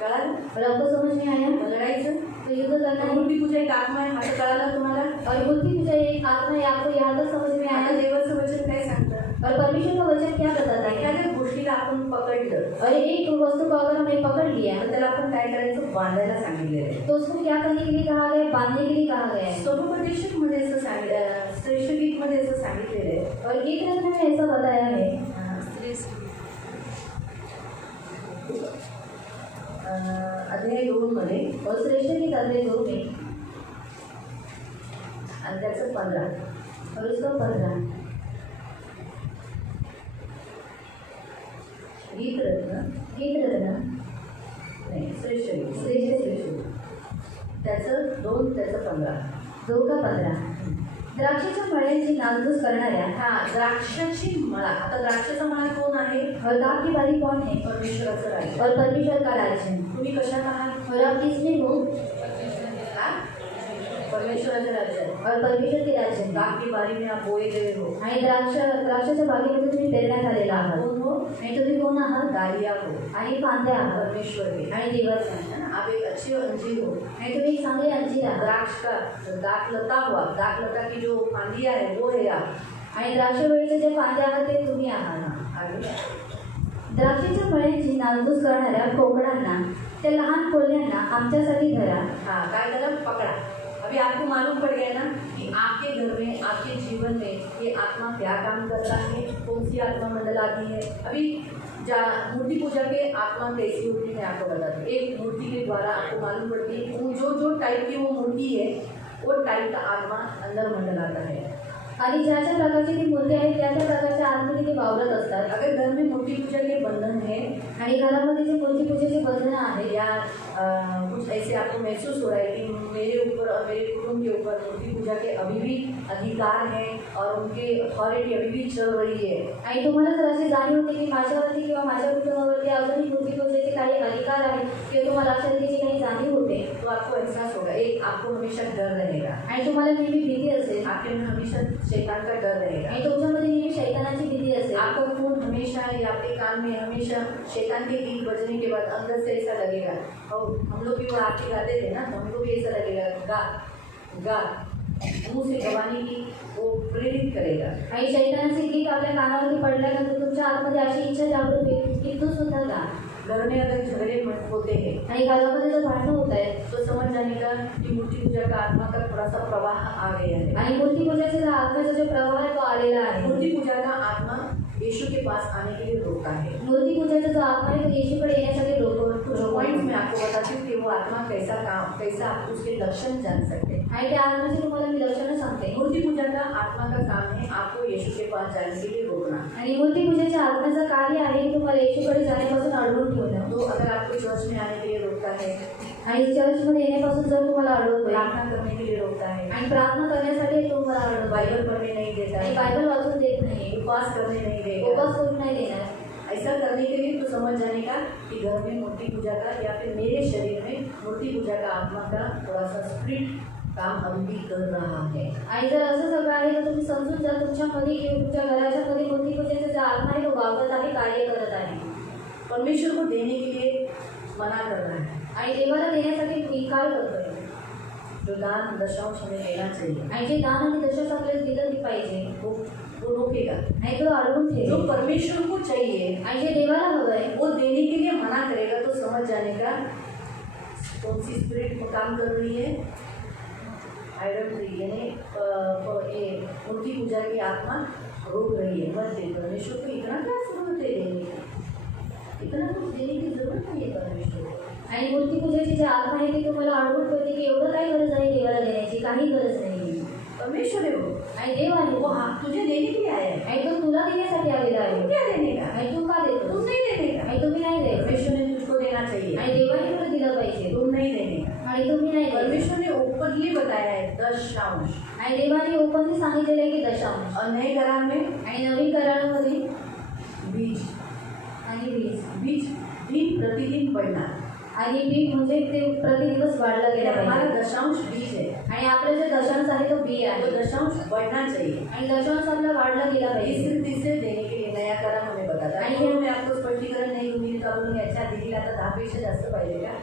कळालं? और आपको समझ में आया? लढायचं. तो युद्ध करना है। मूर्ती पूजा एक आत्मा आहे, आता कळालं तुम्हाला? और मूर्ति पूजा एक आत्मा है, आपको यहाँ तक समझ में आता आया? देवाचं वचन काय सांगतं? और परमेश्वर का वचन क्या बताता है? एखाद्या गोष्टीला आपण पकडलं और एक वस्तु को अगर हमने पकड़ लिया तर त्याला आपण काय करायचं? बांधायला सांगितलेलं आहे. तो उसको क्या करने के लिए कहा गया है? बांधने के लिए कहा गया है। समुपदेशक मध्ये असं सांगितलं, श्रेष्ठ गीत मध्ये असं सांगितलेलं आहे. और गीत रत्न में ऐसा बताया है। अध्याय 2 मध्ये और श्रेष्ठ गीत अध्याय 2 में आणि त्याचं 15 और उसका 15 गीत रत्न नाही श्रेष्ठ गीत त्याचं 2 त्याचं 15 2 का 15 द्राक्षाच्या मळ्यांची नासधूस करणाऱ्या हा द्राक्षाची मळा. आता द्राक्षाचा मळा कोण आहे? और दाग की बारी कौन है? परमेश्वराचं राज्य. और परमेश्वर का राज्य है। तुम्ही कशात आहात? और आप किसमें हो? हा? परमेश्वराचं राज्य आहे. और परमेश्वर के राज्य में। दाग की बारी में आप बोए गए हो. आणि द्राक्षाच्या बागेमध्ये तुम्ही पेरण्यात आलेला आहात. कोण हो? आणि तुम्ही कोण आहात? दारिया हो. आणि फांद्या आहात परमेश्वर के. आणि देवाचे आहे. आप एक अच्छे अंजीर हो. आणि तुम्ही एक चांगले अंजीर आहात. द्राक्ष का दाग लता हुआ, दाग लता की जो फांदिया है वो है आप. आणि द्राक्षवेळीचे जे फांद्या आहात ते तुम्ही आहात. आगे द्राक्षाच्या मळ्यांची नासधूस करणाऱ्या कोकणांना त्या लहान कोल्ह्यांना आमच्यासाठी धरा. हाँ काय करा? पकड़ा. अभी आपको मालूम पड़ गया ना कि आपके घर में, आपके जीवन में ये आत्मा क्या काम करता है, कौन सी आत्मा मंडल आती है. अभी मूर्ति पूजा के आत्मा कैसी होती है मैं आपको बताती हूँ. एक मूर्ति के द्वारा आपको मालूम पड़ती है कि जो टाइप की वो मूर्ति है वो टाइप का आत्मा अंदर मंडल आता है. आणि ज्या ज्या प्रकारची ती मूर्ती आहे त्या त्या प्रकारच्या आतमध्ये ते वावरत असतात. अगर घर में मूर्ति पूजा के बंधन है आणि घरामध्ये जे मूर्ती पूजेचे बंधन आहे या कुछ ऐसे आपको महसूस हो रहा है कि मेरे ऊपर और मेरे कुटुंब के ऊपर मूर्ति पूजा के अभी भी अधिकार हैं और उनकी अथॉरिटी अभी भी चल रही है. आणि तुम्हाला जर अशी जाणीव होते की माझ्यावरती किंवा माझ्या कुटुंबावरती अजूनही मूर्ती पूजेचे काही अधिकार आहेत किंवा तुम्हाला अशा रीतीची काही जाणीव होते तो आपको एहसास होगा. एक आपको हमेशा डर रहेगा. आणि तुम्हाला नेहमी भीती असेल. आपके में हमेशा शैतान का डर रहेगा. आणि तुमच्यामध्ये नेहमी शैतानाची भीती असेल. आपका खून हमेशा या आपके कान में हमेशा शैतान के गीत बजने के बाद अंदर से ऐसा लगेगा. और हम लोग भी वो आरती गाते थे ना तो हमको भी ऐसा लगेगा गा गा मुंह से गवाने की वो प्रेरित करेगा। आणि शैतानाचे गीत आपल्या कानावरती पडल्यानंतर तुमच्या आतमध्ये अशी इच्छा जागृत होईल की तू सुद्धा गा. घर में अगर झगड़े होते हैं आणि घरामध्ये जर भांडणं होत आहे तो समझ जाने का कि मूर्ति पूजा का आत्मा का थोड़ा सा प्रवाह आ गया है। आणि मूर्ती पूजेचा जो आत्म्याचा जो प्रवाह आहे तो आलेला आहे. मूर्ति पूजा का आत्मा यीशु के पास आने के लिए रोकता है। मूर्ती पूजेचा जो आत्मा आहे तो येशूकडे येण्यासाठी कुछ पॉइंट मैं आपको बताती हूँ कि वो आत्मा कैसा आप उसके लक्षण जान सकते हैं। आणि त्या आत्म्याची तुम्हाला मी लक्षणं सांगते. मूर्ति पूजा का आत्मा का काम है आपको यीशु के पास जाने के लिए रोकना। आणि मूर्ती पूजेच्या आत्म्याचं कार्य आहे की तुम्हाला येशूकडे जाण्यापासून अडवून ठेवणं. तो अगर आपको चर्च में आने के लिए रोकता है, आणि चर्चमध्ये येण्यापासून जर तुम्हाला अडवतोय प्रार्थना करने के लिए रोकता है, आणि प्रार्थना करण्यासाठी तुम्हाला अडवतोय, बाइबल पढ़ने नहीं देता आणि है, बायबल वाचून देत नाही, उपवास करने नहीं देगा, उपवास करून नाही देणार, ऐसा करने के लिए तो समझ जाने का कि घर में मूर्ति पूजा का या फिर मेरे शरीर में मूर्ति पूजा का आत्मा का थोड़ा सा स्पिरिट काम अभी भी कर रहा है। आणि जर असं सगळं आहे तर तुम्ही समजून जा तुमच्यामध्ये किंवा तुमच्या घराच्या मध्ये मूर्ती पूजेचा जो आत्मा आहे तो वागत आहे, कार्य करत आहे. परमेश्वर को देने के लिए मना कर रहा है आणि देवाला देण्यासाठी इन्कार करतोय. जो दान दशांश हमें देना चाहिए आणि जे दान आणि दशांश आपल्याला दिलं पाहिजे वो रोकेगा। आणि तो अडवून जो ठेवेल. परमेश्वर को चाहिए आणि जे देवाला हवंय वो देने के लिए मना करेगा तो समझ जाने का कौन सी स्पिरिट को काम कर रही है, आइडोलट्री यानी ये मूर्ति पूजा की आत्मा रोक रही है। मत दे, परमेश्वर को इतना क्या जरूरत है देने की, इतना कुछ देने की जरूरत नहीं है परमेश्वर को। आणि मूर्ती पूजेची जी आत्मा आहे ती तुम्हाला अडवून ठेवते की एवढं काय गरज आहे देवाला देण्याची, काही गरज नाही. परमेश्वर है वो, आणि देव आहे वो हाँ तुझे देने के लिए आया है। आणि तो तुला देण्यासाठी आलेला तुम आहे. क्या देने का, आणि तू का देतो, तुम नहीं देने का, आणि तुम्ही नाही देत. परमेश्वर ने तुझको देना चाहिए, आणि देवाने तुला दिलं पाहिजे, तुम नहीं देने का। आणि तुम्ही नाही देत. परमेश्वर ने ओपनली बताया है दशांश, आणि देवाने ओपनली सांगितलेलं आहे की दशांश. और नए करार में आणि नवीन करारामध्ये बीज आणि बीज बीज दिन प्रतिदिन बढ़ना, आणि पीक म्हणजे ते प्रतिदिवस वाढला ये गेला हमारा पाहिजे. दशांश बीज है, आणि आपलं जे दशांश आहे तो बी तो आहे, दशांश बढ़ना चाहिए। आणि दशांश आपला वाढला गेला इस पाहिजे. रीति से देने के लिए नया करार हमें बताता है। आणि मैं आपको स्पष्टीकरण नहीं दूंगी तो आप लोग अच्छा दीदी आता 10 पेक्षा जास्त पाहिजे का,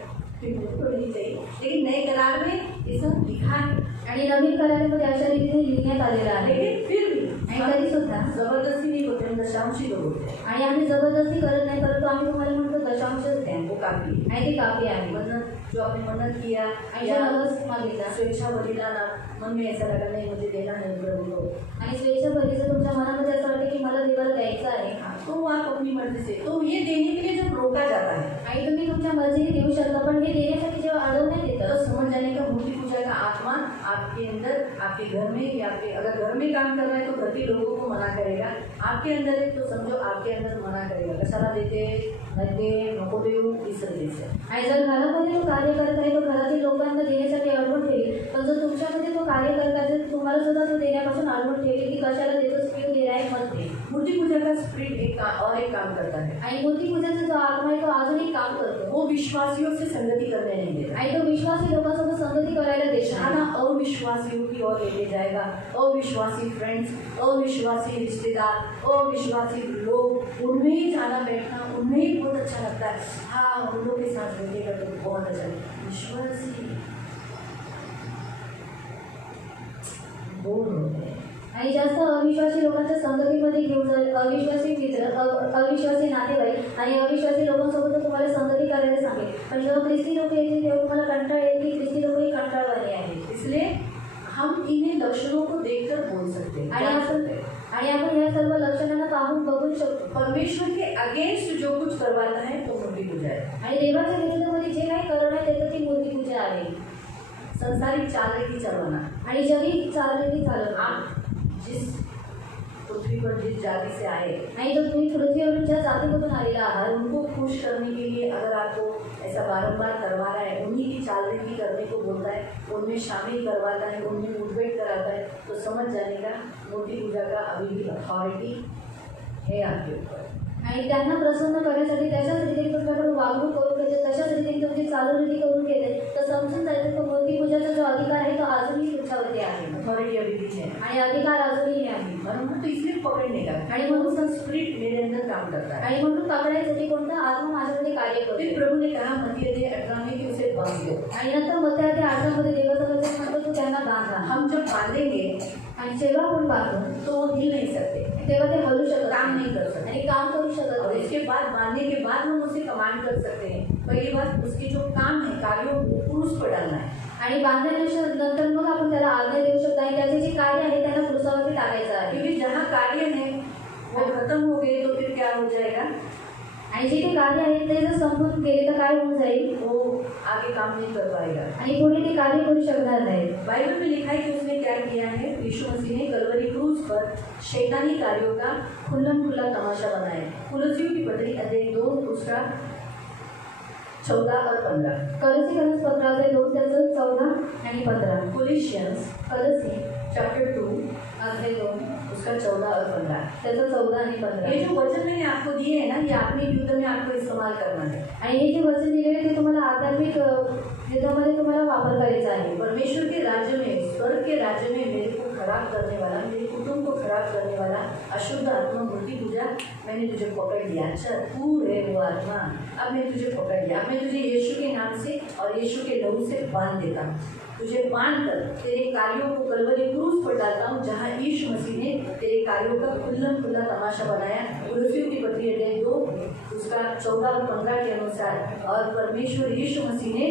थोड़ी नहीं चाहिए, लेकिन नए करार में ये सब लिखा है। आणि नवीन करारामध्ये अशा रीतीने लिहिण्यात आलेलं आहे. लेकिन फिर भी आणि तरी सुद्धा जबरदस्ती नहीं होते, हम दशांश ही लोग होते हैं, आणि आम्ही जबरदस्ती करत नाही, परंतु आम्ही तुम्हाला म्हणतो दशांशच द्या, वो काफी है। आणि ते काफी आहे. मन्नत जो आपने मन्नत किया आणि या जो नवस मागितला स्वेच्छा बदला ना, मन में ऐसा लगा नहीं मुझे देना है प्रभु को, आणि स्वेच्छापरीचं तुमच्या मनामध्ये असं वाटतं की मला देवाला द्यायचं आहे, तो आप अपनी मर्जी से, तो ये देने के लिए जब रोका जाता है आणि तुम्ही तुमच्या मर्जीने देऊ शकता, पण हे देण्यासाठी जेव्हा अडवण्यात तो येतं समझ जाने का मूर्ति पूजा का आत्मा आपके अंदर, आपके घर में या आपके अगर घर में काम कर रहा है तो घर के लोगों को मना करेगा, आपके अंदर है तो समझो आपके अंदर मना करेगा, कशाला देते नदे नको देऊ इस रीति से। आणि जर घरामध्ये तो कार्य करत आहे तो घरातील लोकांना देण्यासाठी अडवून ठेवेल, पण जर तुमच्यामध्ये तो कार्य करत आहे तर तुम्हाला सुद्धा तो देण्यापासून अडवून ठेवेल की कशाला देतोस, क्यों दे रहा है, मत दे. मूर्ति पूजा का स्पिरिट और एक काम करता है, आणि मूर्ती पूजेचा जो आत्मा आहे तो अजून एक काम करतो, वो विश्वासियों से संगति करने नहीं देता, आणि तो विश्वासी लोकांसोबत संगती करायला देत नाही. खाना अविश्वासियों की ओर लेके जाएगा, अविश्वासी फ्रेंड्स, अविश्वासी रिश्तेदार, अविश्वासी लोग, उनमें ही जाना बैठना उनमें ही बहुत अच्छा लगता है। हाँ उन लोग के साथ बैठेगा तो बहुत अच्छा लगता है। विश्वासी बोर होते हैं, आणि जास्त अविश्वासी लोकांच्या संगतीमध्ये घेऊन जाईल, अविश्वासी मित्र, अविश्वासी नातेवाईक आणि अविश्वासी लोकांसोबत तो तुम्हाला संगती करायला सांगेल, पण जेव्हा ख्रिस्ती लोक येतील तेव्हा तुम्हाला कंटाळ येईल की ख्रिस्ती लोक ही कंटाळवाणी आहेत. इसलिए हम इन्हें लक्षणों को देखकर बोल सकते हैं, आणि आपण या सर्व लक्षणांना पाहून बघू शकतो. परमेश्वर के अगेंस्ट जो कुछ करवाता है तो मूर्ति पूजा है, आणि देवाच्या विरोधामध्ये जे काही करण्यात येतं ती मूर्ती पूजा आहे. संसारिक चालरेखी चलवाना, आणि जगी चाललेली चालत आप जिस पृथ्वी पर जिस जाति से आए आणि तो तुम्ही पृथ्वीवरून ज्या जातीमधून आलेला आहात उनको खुश करने के लिए अगर आपको ऐसा बारंबार करवा रहा है, उन्हीं की चालरेखी करने को बोलता है, उनमें शामिल करवाता है, उनमें मुठभेड़ कराता है, तो समझ जाने का मूर्ति पूजा का अभी भी अथॉरिटी है आपके ऊपर। आणि त्यांना प्रसन्न करण्यासाठी तशाच रीतीने तुमच्याकडून वागणूक करून घेते, तशाच रीतीने तुमची चालूरीती करून घेते, तर समजून जायचं तो मूर्ती पूजाचा जो अधिकार आहे तो अजूनही तुमच्यावरती आहे, अथॉरिटी अभी भी है आणि अधिकार अजूनही आहे. तो इसलिए पकड़ने का आणि म्हणून उसका स्पिरिट मेरे अंदर काम करता है। आणि म्हणून पकडायसाठी कोणता आत्मा माझ्यामध्ये कार्य करतो. फिर प्रभु ने कहा मत्ती 18 में कि उसे बांध दो, आणि नंतर मग त्या 18 मध्ये देवाचा वचन म्हणतो तू त्याला त्यांना बांधा. हम जब बांधेंगे आणि जेव्हा आपण बांधू तो वो हिल नहीं सकते, तेव्हा ते हलू शकत काम नहीं कर सकते. आणि काम करू शकत और नाही. इसके बाद बांधने के बाद हम उसे कमांड कर सकते हैं. पहली बात उसके जो काम है कार्यों को क्रूज पर डालना है. आणि बांधल्यानंतर नंतर मग आपण त्याला आज्ञा देऊ शकतो आणि त्याचे जे कार्य आहे त्यांना क्रूसावरती टाकायचं आहे. क्योंकि जहाँ कार्य है वो खत्म हो गए तो फिर क्या हो जाएगा, आणि जे ते कार्य आहे ते जर संपून गेले तर काय होऊन जाईल, वो आगे काम नहीं कर पाएगा. आणि पुढे ते कार्य करू शकणार नाही. बाइबल में लिखा है कि उसने क्या किया है, यीशु मसीह ने कलवरी क्रूज पर शैतानी कार्यों का खुल्लम खुल्ला तमाशा बनाया. कुलसियों की पत्री अध्याय 2 उसका 14 और 15. कलसी पत्राचे 2 त्याचं 14 आणि 15. कोलिशियंस कलसी चैप्टर 2 अध्याय 2 उसका 14 और 15. त्याचं 14 आणि 15. ये जो वचन मैंने आपको दिए है ना, ये अपने युद्ध में आपको इस्तेमाल करना है. आणि हे जे वचन दिलेले ते तुम्हाला आध्यात्मिक युद्धामध्ये तुम्हाला वापर करायचा आहे. परमेश्वर के राज्य में, स्वर्ग के राज्य में मेरे को खराब करने वाला, मेरे कुटुंब को खराब करने वाला अशुद्ध आत्मा मूर्ति पूजा, मैंने तुझे पकड़ लिया. अच्छा तू है वो आत्मा, अब मैं तुझे पकड़ लिया. अब मैं तुझे यीशु के नाम से और यीशु के लहू से बांध देता हूँ. तुझे बांध कर तेरे कार्यों को कलवरी क्रूज पर डालता हूँ, जहाँ यीशु मसीह ने तेरे कार्यों का खुल्लम खुल्ला तमाशा बनाया. कुलसियों की पत्री अध्याय 2 उसका 14 और 15 के अनुसार. और परमेश्वर यीशु मसीह ने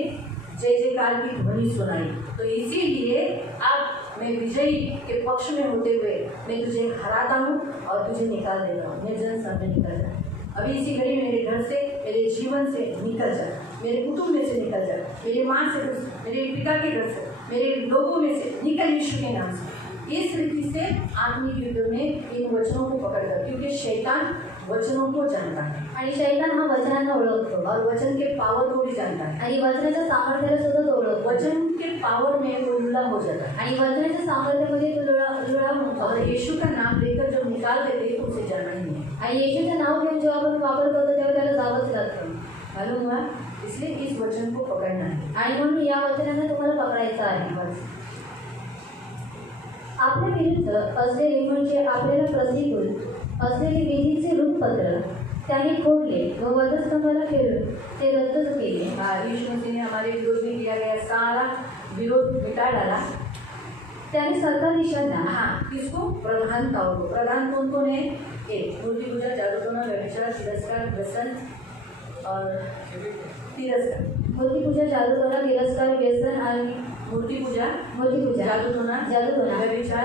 जय जयकार की ध्वनि सुनाई. तो इसीलिए अब मैं विजयी के पक्ष में होते हुए मैं तुझे हराता हूँ और तुझे निकाल देता हूँ. मेरे जन सामने निकल जा. अभी इसी घड़ी मेरे घर से, मेरे जीवन से निकल जा, मेरे कुटुंब में से निकल जा, मेरे माँ से, मेरे पिता के घर से, मेरे लोगों में से निकल यीशु के नाम से. इस रीति से आत्मिक युद्ध में इन वचनों को पकड़कर, क्योंकि शैतान वचनों को जानता है आणि शैतान हा वचनांना ओळखतो और वचन के पावर को भी जानता है. आणि वचनाच्या सामर्थ्याला सुद्धा तो ओळखतो. वचन के पावर में वो लुला हो जाता है. आणि वचनाच्या सामर्थ्यामध्ये तो लुळा होतो. और यीशु का नाम लेकर जब निकाल देते तो उसे जाना ही नहीं. आणि येशूचं नाव घेऊन जेव्हा आपण वापर करतो तेव्हा त्याला जावंच लागतं. मालूम हुआ. इसलिए इस वचन को पकड़ना है. आणि म्हणून या वचनांना तुम्हाला पकडायचं आहे. बस आपल्या विरुद्ध असलेले म्हणजे आपल्याला प्रतिकूल असलेले विधीचे रूपपत्र त्याने खोडले व वधस्तंभाला फिरून ते रद्दच केले. यीशु मसीह ने हमारे विरोध में किया गया सारा विरोध मिटा डाला. त्याने सरकाधीशांना किसको, प्रधानताओं को. प्रधान कौन कौन है, एक मूर्ति पूजा, जादूटोना, व्यभिचार, तिरस्कार, व्यसन और तिरस्कार. मूर्तिपूजा, जादूटोना, तिरस्कार, व्यसन आणि मूर्तिपूजा, जादूटोना, व्यभिचार,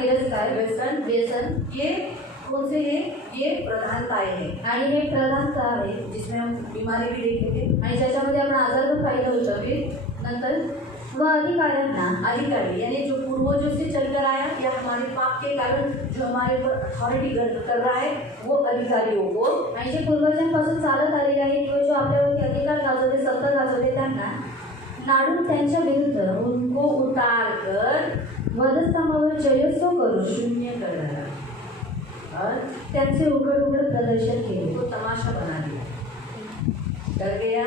तिरस्कार, व्यसन ये कौन से है, ये प्रधानताएं हैं. आणि हे प्रधानता आहे जिसमें हम बीमारी भी देखे थे आणि ज्याच्यामध्ये आपण आजार पण पाहिलं होतं. फिर नंतर व अधिकाऱ्यांना, अधिकारी यानी जो पूर्वजों से चलकर आया या हमारे पाप के कारण जो हमारे ऊपर अथॉरिटी कर रहा है वो अधिकारियों को, आणि जे पूर्वजांपासून चालत आलेले आहेत किंवा जो आपल्यावरती अधिकार गाजवते, सत्ता गाजवते त्यांना नाडून त्यांच्या विरुद्ध उनको उतार कर वधस्तंभावर जयोत्सव करून शून्य कर डाला और त्यांचे उघड प्रदर्शन केले. उनको तमाशा बना दिया. डर गया,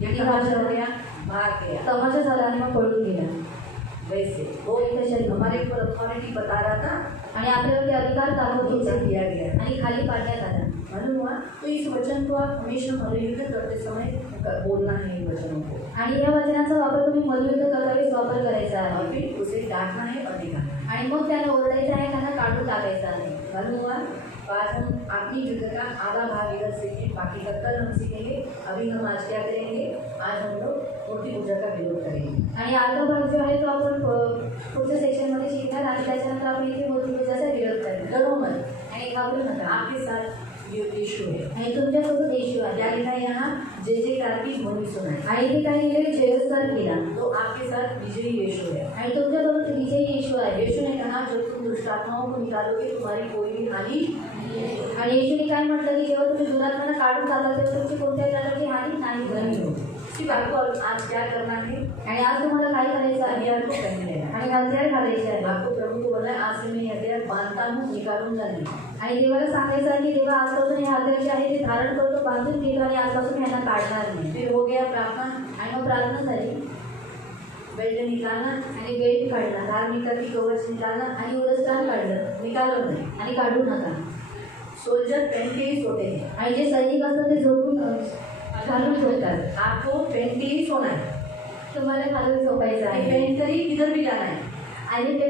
ये तमाशा हो गया, भाग गया. तमाशा झाला आणि मग पळून गेला. वैसे वो हमारे ऊपर अथॉरिटी बता रहा था आणि आपल्यावरती अधिकार दाखवत नीचे होता दिया गया. आणि खाली पाडण्यात आला. मालूम हुआ. तो इस वचन को आप हमेशा मल्लयुद्ध करते समय बोलना है. इन वचनों को आणि या वचनाचा वापर तुम्ही मल्लयुद्ध करतावेळेस वापर करायचा और आहे. फिर उसे डांटना है और दिखाना है. आणि मग त्यांना ओरडायचं आहे, त्यांना काढून टाकायचं आहे. मालूम हुआ. आज हम आत्मिक युद्ध का आधा भाग इधर सीखे, बाकी का कल हम सीखेंगे. अभी हम आज क्या करेंगे, आज हम लोग मूर्ति पूजा का विरोध करेंगे. आणि अर्धा भाग जो आहे तो आपण पुढच्या सेक्शनमध्ये शिकणार आणि त्याच्यानंतर आपण इथे मूर्तिपूजाचा विरोध करणार. डरो मत. आणि घाबरू नका. आपके साथ यीशु है. आणि तुमच्यासोबत येशू आहे. क्या लिखा है यहाँ, जय जयकार की ध्वनि सुनाई. आणि इथे काही लिहिले जयोत्सव केला. तो आपके साथ विजयी यीशु है. आणि तुमच्यासोबत विजयी येशू आहे. यीशु ने कहा जब तुम दुष्ट आत्माओं को निकालोगे तुम्हारी कोई भी हानि. आणि येशूने काय म्हटलं की जेव्हा तुम्ही दुरात्म्यांना काढून टाकाल तेव्हा तुमची कोणत्याही प्रकारची हानी नाही होणार. सिर्फ आपको आज क्या करना है, आणि आज तुम्हाला काय करायचं आहे, हथियार को पहन लेना है. आणि हत्यार घालायचे आहे. आपको प्रभु को बोला है, आज से मैं हथियार बांधता हूँ, निकालूंगा नहीं. आणि देवाला सांगायचं आहे की देवा आजपासून हे हत्यार जे आहे ते धारण करतो, बांधून घेतो आणि आजपासून यांना काढणार नाही. फिर हो गया प्रार्थना. आणि मग प्रार्थना झाली. बेल्ट निकालना आणि बेल्ट काढला. धार्मिकता की कवच निकालना. आणि उलस्त्राण काढलं. निकालो नहीं. आणि काढू नका. सोल्जर पहन के ही सोते हैं. आणि जे सैनिक असतात ते झोपून घालून झोपतात. आपको पहन के ही सोना है. तुम्हाला घालून झोपायचं ये आहे पहन कर ही किधर भी जाना है, आणि ते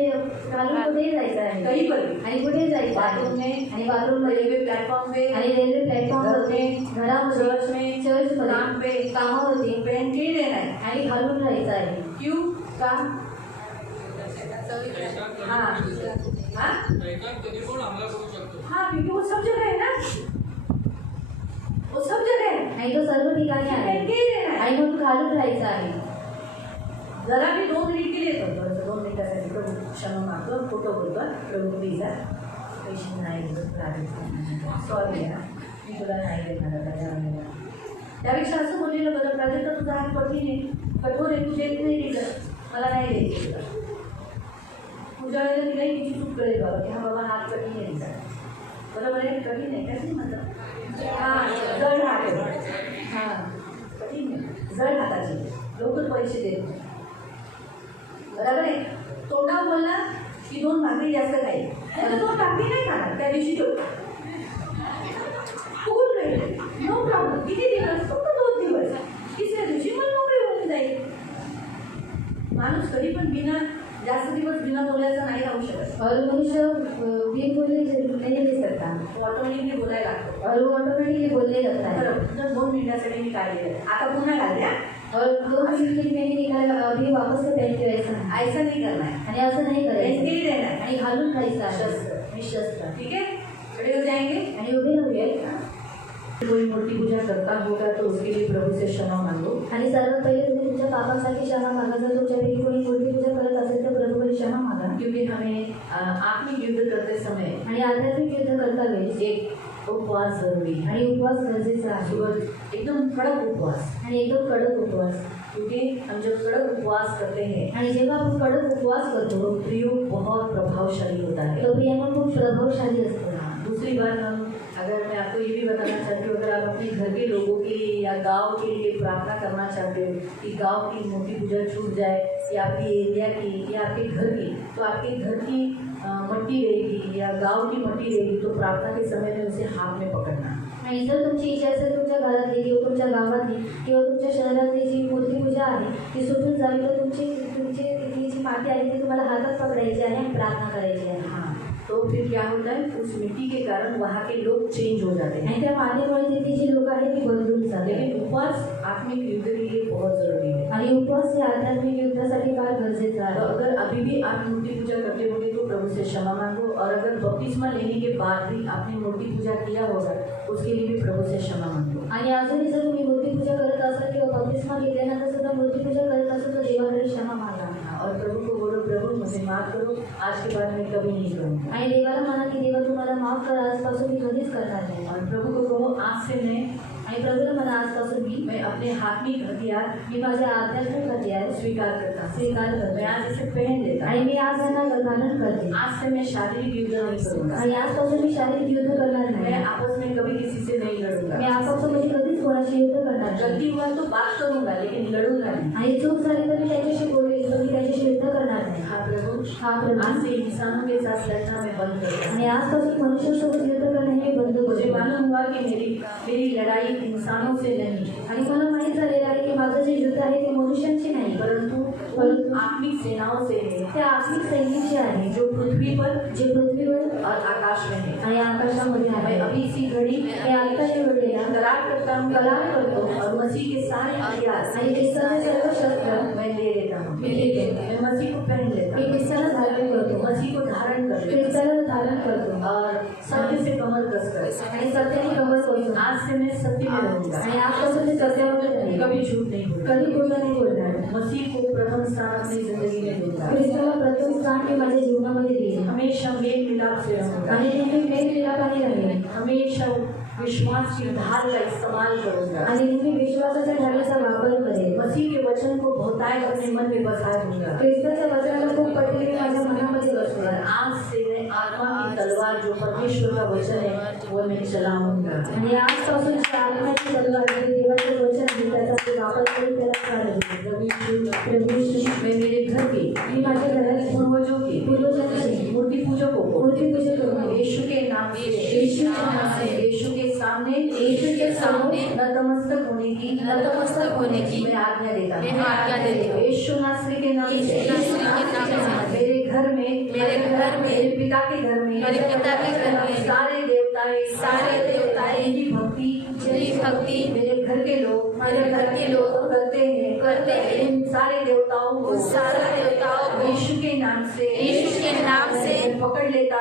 घालून कुठेही जायचं आहे कहीं पर भी, आणि कुठे जायचं बाथरूम आहे में, आणि बाथरूममध्ये रेलवे प्लेटफॉर्म पे, आणि रेल्वे प्लॅटफॉर्मवरती घरामध्ये चर्च में, चर्चमध्ये काम पे, कामावरती पहन के ही रहना है। आणि घालून राहायचं आहे क्यों? का? हाँ हाँ हाँ, क्योंकि वो सब जगह है ना, वो सब जगह है, आणि तो सर्व ठिकाणी पहन आहे के ही रहना है। आणि मग घालून राहायचं आहे जरा भी 2 मिनिट के लिए तो 2 मिनिटासाठी प्रभू क्षमा मागतो, फोटो बोलतो, प्रभू प्लीज पैसे नाही सॉरी आहे, मी तुला नाही देणार आता त्यावेळेला. त्यापेक्षा असं बोललेलं बरं, प्राजक्ता तुझा हात कठीण आहे, कठोर आहे, तू देत नाही दिलं, मला नाही द्यायचं तुला. पुढच्या वेळेला तिलाही तिची चूक कळेल बाबा की हा बाबा हात कठीण आहे तिचा, बरोबर आहे, कठीण आहे कसं म्हणतात, हां जड हात आहे, हां कठीण आहे, जड हाताची, लवकर पैसे देत नाही, बरोबर आहे. तोंडावर बोलला की 2 भाकरी जास्त खाईल, नाही तर 2 भाकरी नाही खाणार त्या दिवशी तो फुगून राहील, नो प्रॉब्लेम. किती दिवस? फक्त 2 दिवस. तिसऱ्या दिवशी मन मोकळे होऊन जाईल. माणूस कधी पण जास्त दिवस बिना बोलायचा नाही राहू शकत. और मनुष्य बिन बोले नहीं रह सकता तो ऑटोमॅटिकली बोलायला लागतो. और वो ऑटोमेटिकली बोलने लगता है बरं, जर 2 मिनिटासाठी मी काढलेलं आता पुन्हा घालत्या, और 2 मिनट के लिए मैंने निकाला अभी वापस से पहन के वैसा नहीं. ऐसा नाही करणार आहे. आणि असं नाही पहन करायचं के ही रहना है. आणि घालून खायचं आहे शस्त्र. निशस्त्र ठीक है, खड़े हो जाएंगे. आणि उभे राहूया. कोई मूर्ति पूजा करता होगा तो उसके लिए प्रभु से क्षमा मांगो. आणि सर्वात पहिले तुम्ही तुमच्या पापासाठी क्षमा मागा. जर तुमच्यापैकी कोणी मूर्ती पूजा करत असेल तर प्रभूकडे क्षमा मागा. क्योंकि हमें आत्मिक युद्ध करते समय आणि आध्यात्मिक युद्ध करता वेळेस एक उपवास जरूरी है. आणि उपवास गरजेचा आहे सुबह एकदम कड़क उपवास, आणि एकदम कडक उपवास. क्योंकि हम जब कड़क उपवास करते हैं आणि जेव्हा आपण कडक उपवास तो करतो प्रयोग बहुत प्रभावशाली होता है. तो प्रियमन खूप प्रभावशाली असतो. दूसरी बात अगर मैं आपको ये भी बताना चाहती हूँ, अगर आप अपने घर के लोगों के लिए या गांव के लिए प्रार्थना करना चाहते हो कि गांव की मूर्ति पूजा छूट जाए या आपकी एरिया की या आपके घर की, तो आपके घर की मट्टी रहेगी या गांव की मट्टी रहेगी तो प्रार्थना के समय में उसे हाथ में पकड़ना. आणि जर तुमची इच्छा असेल तुमच्या घरातली किंवा तुमच्या गावातली किंवा तुमच्या शहरातली जी मूर्ती पूजा आहे ती सुटून जावी तर तुमची जी माती आहे ती तुम्हाला हातात पकडायची आहे आणि प्रार्थना करायची आहे. हाँ, तो फिर क्या होता है, उस मिट्टी के कारण वहाँ के लोग चेंज हो जाते हैं. आणि त्या मातीमुळे तिथली जी लोक आहेत ती बदलून जाते. लेकिन उपवास आत्मिक युद्ध के लिए बहुत जरूरी है. आणि उपवास हे आध्यात्मिक युद्धासाठी फार गरजेचं तो आहे. अगर अभी भी आप मूर्ति पूजा करते होंगे तो प्रभु से क्षमा मांगो, और अगर बपतिस्मा लेने के बाद भी आपने मूर्ति पूजा किया होगा उसके लिए भी प्रभु से क्षमा मांगो. आणि अजूनही जर तुम्ही मूर्ती पूजा करत असाल किंवा बपतिस्मा घेतल्यानंतर सुद्धा मूर्ती पूजा करत असाल तर देवाकडे क्षमा मागा. और प्रभु को बोलो, प्रभु मुझे माफ करो, आज के बाद मैं कभी नहीं करूँगा. आणि देवाला म्हणा की देवा तुम्हाला माफ करा, आजपासून मी कधीच करणार नाही. और प्रभु को कहो, आज से आणि प्रभूला म्हणा आजपासून मैं अपने आत्मिक हथियार मी माझे आध्यात्मिक हथियार स्वीकार करता हूँ. स्वीकार मैं करते आज इसे पहन लेता आणि हूँ. मी आज यांना धारण करते. आज से मैं शारीरिक युद्ध नहीं करूँगा. आणि आजपासून मी शारीरिक युद्ध करणार मैं नाही. आपस में कभी किसी से नहीं मी लड़ूंगा. आपापसामध्ये कधीच कोणाशी युद्ध करणार नाही. गलती हुआ तो बात करूंगा लेकिन लड़ूंगा नहीं. आणि चूक झाली तर मी त्याच्याशी बोलेल पण मी त्याच्याशी युद्ध करणार नाही. हाँ प्रभु, हा प्रभू. आज से इंसानों के साथ लड़ना मैं बंद करता हूँ. आणि आजपासून मनुष्यासोबत युद्ध करणे हे बंद मुझे करेल. मालूम हुआ कि मेरी लड़ाई इंसानों से नहीं, आणि मला माहीत झालेलं आहे की माझं जे युद्ध आहे ते मनुष्यांचे नाही परंतु आत्मिक सेनाओं से है, ते आत्मिक सैनिकचे आहे जो पृथ्वी पर जे पृथ्वीवर और आकाश में है. आणि आकाशामध्ये मैं आहे. अभी इसी घड़ी हे आत्ताच्या वेळेला करार करता हूँ, करार करतो और मसीह के सारे हथियार आणि ख्रिस्ताचे सर्व शस्त्र मैं ले लेता हूँ. मी लेते. मैं मसीह को पहन लेता मी हूँ, ख्रिस्ताला धारण करतो. मसीह को धारण कर लेता ख्रिस्ताला धारण करतो हूँ और सत्य से कमर कस कर. आणि सत्याने कमर करतो. आज से मैं सत्य में रहूंगा, आणि आजपासून ते सत्यामध्ये राहील. कभी झूठ नहीं बोलूंगा. कधी खोटं नाही बोलणार. मसीह को प्रथम स्थान अपनी जिंदगी में दूंगा. ख्रिस्ताला प्रथम स्थान मी माझ्या जीवनामध्ये देईन. हमेशा मेल मिलाप से रहूंगा. आणि नेहमी मेलमिलापाने राहील. हमेशा विश्वास की ढाल का इस्तेमाल करूंगा. आणि नेहमी विश्वासाच्या ढालाचा वापर करेल. मसीह के वचन को बहुतायत अपने मन में बसा दूंगा. ख्रिस्ताच्या वचनाला खूप पटीने माझ्या मनामध्ये और बसवणार. आज से मैं आत्मा की तलवार जो परमेश्वर का वचन है वो मैं चलाऊंगा. आणि आजपासून जी आत्म्याची तलवार जे देवाचे वचन आहे त्याचा मी वापर करून त्याला चालवेन. प्रभू श्री मैं मेरे घर के मी माझ्या घरात पूर्वजों के पूर्वजांची मूर्ति पूजकों को मूर्ती पूजा करून यीशु के नाम से यीशु के नाम से यीशु के सामने नतमस्तक होने की नतमस्तक होने की मैं आज्ञा देता मैं आज्ञा देती हूँ। यीशु नासरी के नाम से यीशु नासरी के नाम से मेरे घर में मेरे पिता के घर में मेरे पिता के घर में सारे देवताएं जिनकी भक्ति मेरे घर के लोग करते हैं इन सारे देवताओं को यीशु के नाम से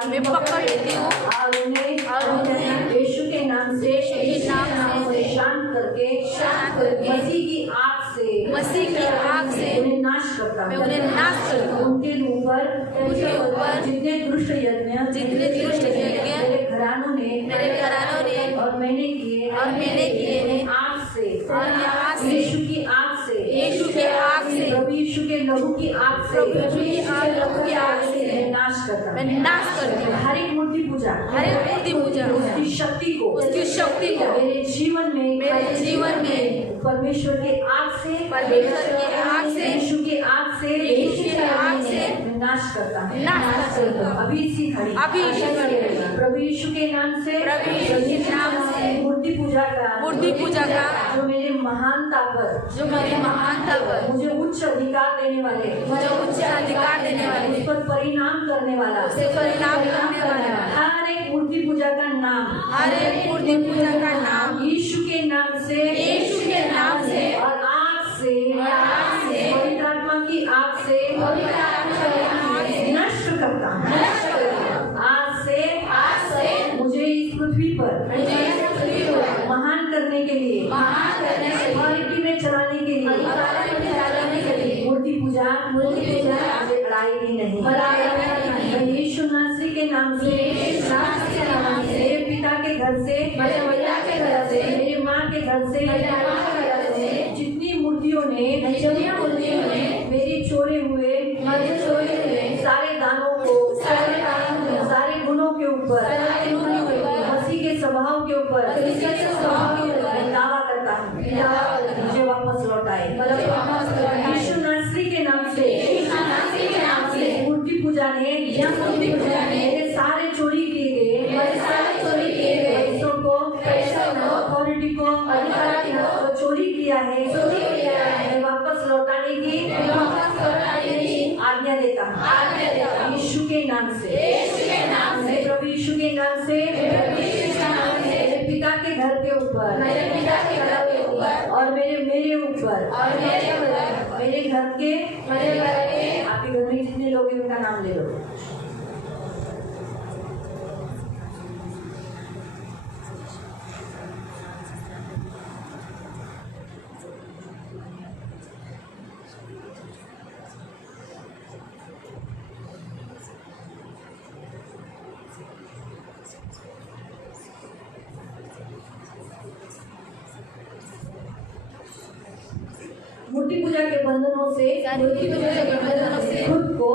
मैं पकड़ लेती हूँ और उन्हें यीशु के नाम से शांत करके मसीह की आग से उन्हें नाश करता हूँ। उनके ऊपर जितने दुष्ट यज्ञ मेरे घरानों ने और मैंने किए आग से यीशु की आग से प्रभु यीशु के लहू की आग से मैं नाश करता हूँ। हर एक मूर्ति पूजा उसकी शक्ति को मेरे जीवन में परमेश्वर के आग से यीशु की आग से मैं नाश करता हूँ। अभी इसी घड़ी प्रभु यीशु के नाम से मूर्ति पूजा का जो मेरे महानता पर मुझे उच्च अधिकार देने वाले उस पर परिणाम करने वाला हर एक मूर्ति पूजा का नाम यीशु के नाम से और आग से पवित्र आत्मा की आग से नष्ट करता हूँ। आज से मुझे इस पृथ्वी पर महान करने के लिए ऑथोरिटी में चलाने के लिए मूर्ति पूजा मुझे लड़ाई भी नहीं। मैं यीशु नासरी के नाम से मेरे पिता के घर से मेरी माँ के घर से जितनी मूर्तियों ने मेरी चोरे हुए सारे दानों को सारे गुणों के ऊपर मसीह के स्वभाव के ऊपर मैं दावा करता हूँ मुझे वापस लौटाए। यीशु नासरी के नाम से मूर्ति पूजा ने मेरे सारे चोरी किए गए पैसों को अथॉरिटी को जो चोरी किया है मैं वापस लौटाने की आज्ञा देता हूँ। यीशु के नाम से प्रभु यीशु के नाम से मेरे पिता के घर के ऊपर और मेरे ऊपर मेरे घर के आपके घर में जितने लोग हैं उनका नाम ले लो। मूर्ति पूजा के बंधनों से खुद को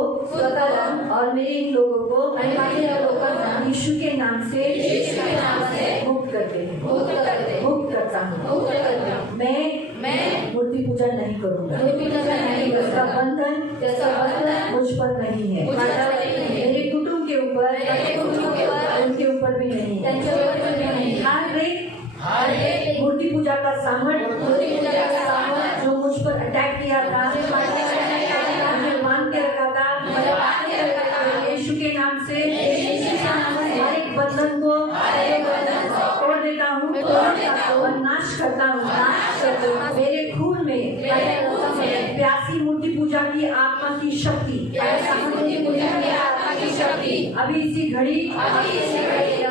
और मेरे इन लोगों को यीशु के नाम से मुक्त करता हूँ। मैं मूर्ति पूजा नहीं करूँगा। उसका बंधन मुझ पर नहीं है। मेरे कुटुंब के ऊपर उनके ऊपर भी नहीं है। हर एक मूर्ति पूजा का सामर्थ्य जो मुझ पर अटैक किया था मुझे बांध के रखा था यीशु के नाम से हर एक बंधन को तोड़ देता हूँ और नाश करता हूँ। मेरे खून में प्यासी मूर्ति पूजा की आत्मा की शक्ति अभी इसी घड़ी